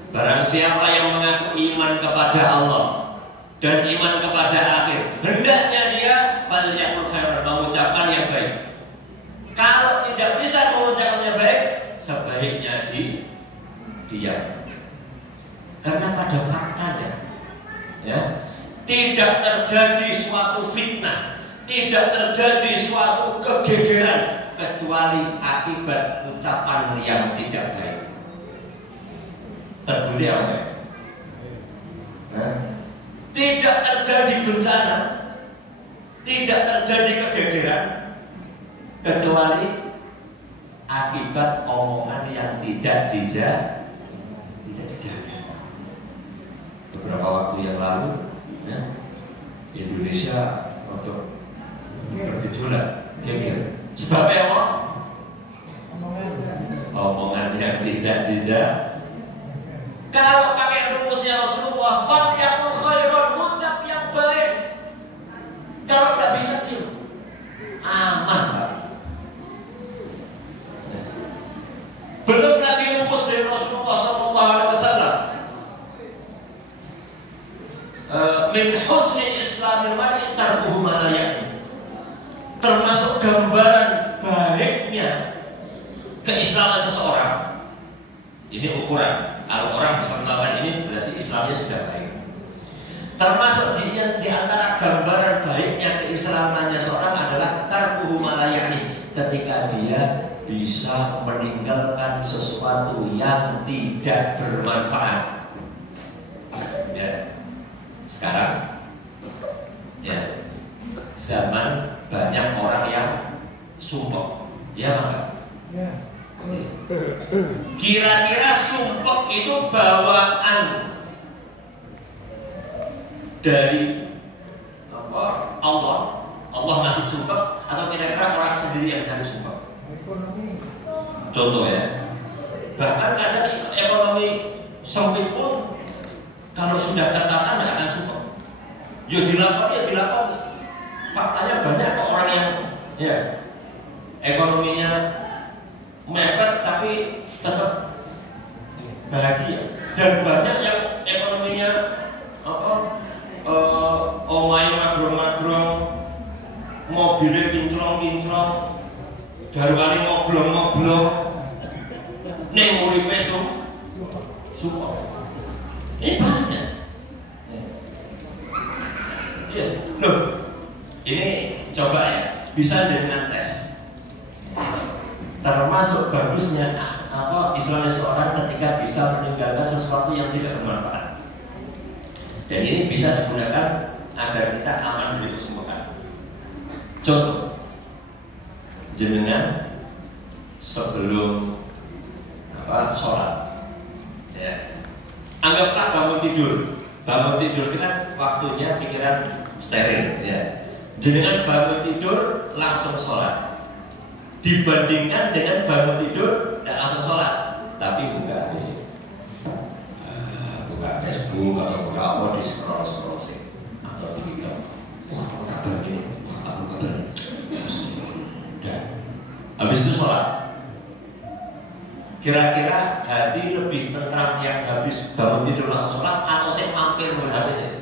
Barang siapa yang mengaku iman kepada Allah dan iman kepada akhir, hendaknya dia falyakul khairan, mengucapkan yang baik. Kalau tidak bisa mengucapkan yang baik, sebaiknya diam. Karena pada faktanya, ya, tidak terjadi suatu fitnah, tidak terjadi suatu kegegeran kecuali akibat ucapan yang tidak baik. Terbukti apa? Tidak terjadi bencana, tidak terjadi kegegeran kecuali akibat omongan yang tidak dijaga. Beberapa waktu yang lalu, ya, Indonesia untuk bergejolak, geger. Sebabnya apa? Omongan yang tidak dijaga. Kalau pakai rumusnya Rasulullah, falyakul khairan, ucap yang baik. Kalau tidak bisa diam, aman, Pak. Belum lagi rumus dari Rasulullah SAW. Min husni islamil mar'i tarkuhu ma la ya'ni. Termasuk gambaran baiknya keislaman seseorang. Ini ukuran. Kalau orang bisa melakukan ini berarti Islamnya sudah baik. Termasuk di antara gambaran baiknya keislamannya seorang adalah tarkuhu ma la ya'ni, ketika dia bisa meninggalkan sesuatu yang tidak bermanfaat. Ya. Sekarang ya, zaman banyak orang yang sumpek, ya maka kira-kira sumpek itu bawaan dari apa? Allah ngasih sumpek, atau kira-kira orang sendiri yang cari sumpek? Contoh ya, bahkan kadang ekonomi sempit pun kalau sudah tertata nggak akan sumpek. Ya dilakoni. Faktanya banyak kok orang yang ya ekonominya mepet tapi tetap bahagia, dan banyak yang ekonominya omahe magrong-magrong, mobilnya kinclong-kinclong, garwane ngoblong-ngoblong, ning uripe sumpek. Ini banyak. Ya, loh. Ini coba ya, bisa dengan tes. Termasuk bagusnya Islam seorang ketika bisa meninggalkan sesuatu yang tidak bermanfaat. Dan ini bisa digunakan agar kita aman dari kesumpekan. Contoh, jenengan sebelum sholat, ya, anggaplah bangun tidur kan waktunya pikiran steril, ya. Jenengan bangun tidur langsung sholat, dibandingkan dengan bangun tidur dan langsung sholat tapi buka habis itu, buka Facebook atau buka apa, di scroll sih, atau di TikTok. Wah, kabar ini, apa kabar? Dan habis itu sholat. Kira-kira hati lebih tentram yang habis bangun tidur langsung sholat, atau saya mampir habis itu?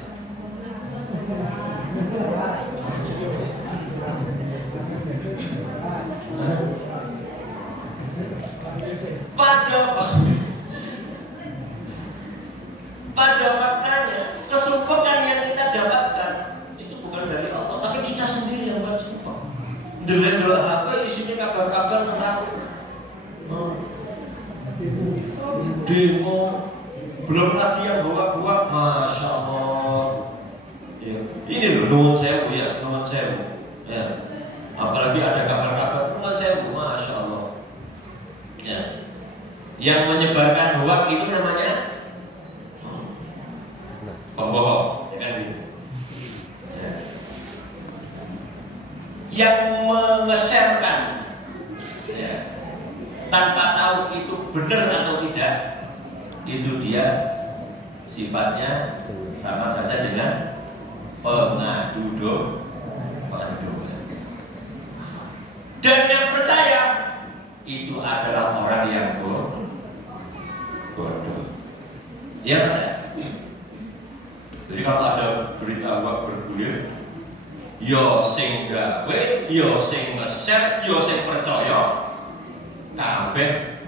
Pada faktanya kesumpekan yang kita dapatkan itu bukan dari Allah, tapi kita sendiri yang buat sumpah. Delok HP isinya kabar-kabar tentang demo, belum lagi yang buat masya Allah. Ya. Ini loh nuwun sewu ya, nuwun sewu. Ya. Apalagi ada kabar-kabar nuwun sewu, masya Allah. Ya. Yang menyebarkan hoak itu namanya pembohong, ya kan gitu. Ya. Yang mengeserkan, ya, tanpa tahu itu benar atau tidak, itu dia sifatnya sama saja dengan pengadu domba. Dan yang percaya itu adalah orang yang bodoh. Ya benar. Jadi kalau ada berita hoax bergulir, yo sing gawe, yo sing nge-share, yo sing percaya, kabeh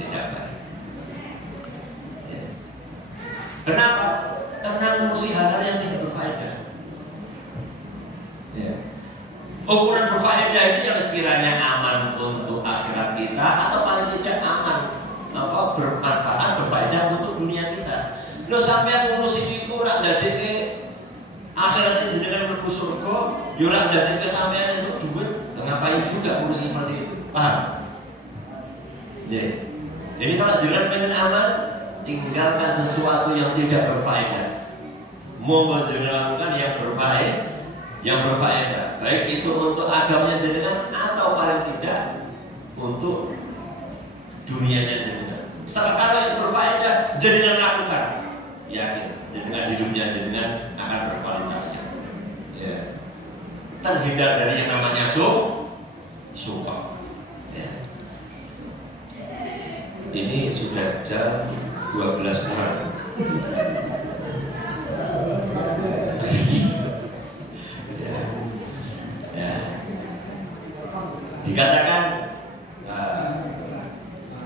tidak baik. Kenapa? Karena ngurusi hal-hal yang tidak berfaedah. Ya. Ukuran berfaedah itu yang sekiranya aman untuk akhirat kita, atau paling tidak aman, bermanfaat, berfaedah untuk dunia kita. Lo sampai ngurusi itu rak dadeke akhirat yang jenengan mlebu surga, yo rak dadeke sampean untuk duit, ngapain juga ngurusi seperti itu? Paham? Ya. Jadi kalau jenengan pengen aman, tinggalkan sesuatu yang tidak berfaedah. Mau jenengan lakukan yang berfaedah, baik itu untuk agamanya jenengan atau paling tidak untuk dunianya jenengan. Kalau itu berfaedah, jenengan lakukan. Yakin dengan hidupnya jenengan akan berkualitas. Ya. Terhindar dari yang namanya sumpah. Ya. Ini sudah jam 12 kurang. Ya. Dikatakan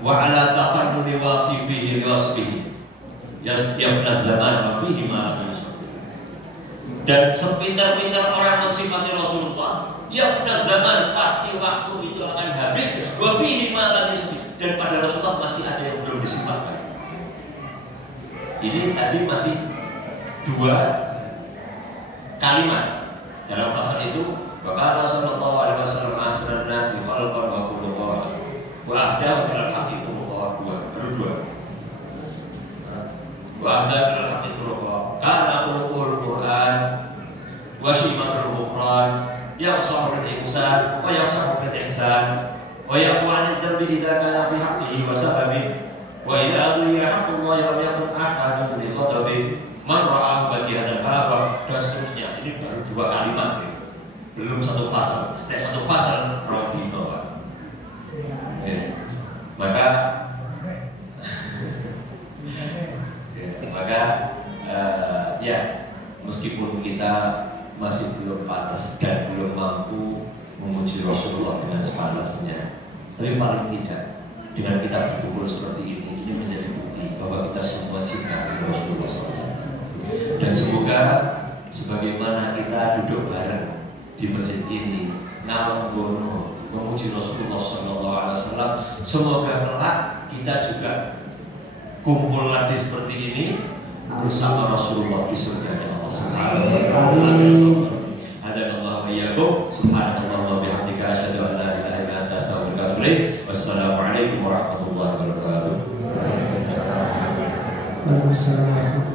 wa ala tafannuni wasifihi liwasfihi yafnaz zaman wa fihi ma. Dan sepintar-pintar orang mensifati Rasulullah, Yafnaz zaman, pasti waktu itu akan habis. Wa fihi ma lam yusbih, dan pada Rasulullah masih ada yang belum disimpulkan. Ini tadi masih 2 kalimat dalam pasal itu. Maka Rasulullah SAW asran nas khalqan wa khuluqan wa ahdahu ila al-haqq itu baru 2. Wa ahdahu ila al-haqq itu kana khuluqul Qur'an wa shimatul ghufran yaqsahu bil ihsan wa yaqsahu bil ihsan wa yafu 'anil dhanbi idza kana fi haqqihi wa sababi wa idza adhiya haqqullahi lam yakun ahadun bi ghadabi man ra'ahu badiyan al-haba, dan seterusnya. Ini baru 2 kalimat ya. Belum 1 pasal. Nek 1 pasal Rodino, Pak. Maka ya, meskipun kita masih belum pantas dan belum mampu memuji Rasulullah dengan sepantasnya, tapi paling tidak dengan kita berkumpul seperti ini menjadi bukti bahwa kita semua cinta kepada Rasulullah SAW. Dan semoga sebagaimana kita duduk bareng di masjid ini ngalunggono memuji Rasulullah SAW, semoga kelak kita juga kumpul lagi seperti ini bersama Rasulullah di surga Allah Subhanahu wa taala. Hadanallahu wa iyyakum. Subhanallah wa bihamdika asyhadu an la ilaha illa anta astaghfiruka wa atubu ilaik. Wassalamu alaikum warahmatullahi wabarakatuh. Waalaikumsalam.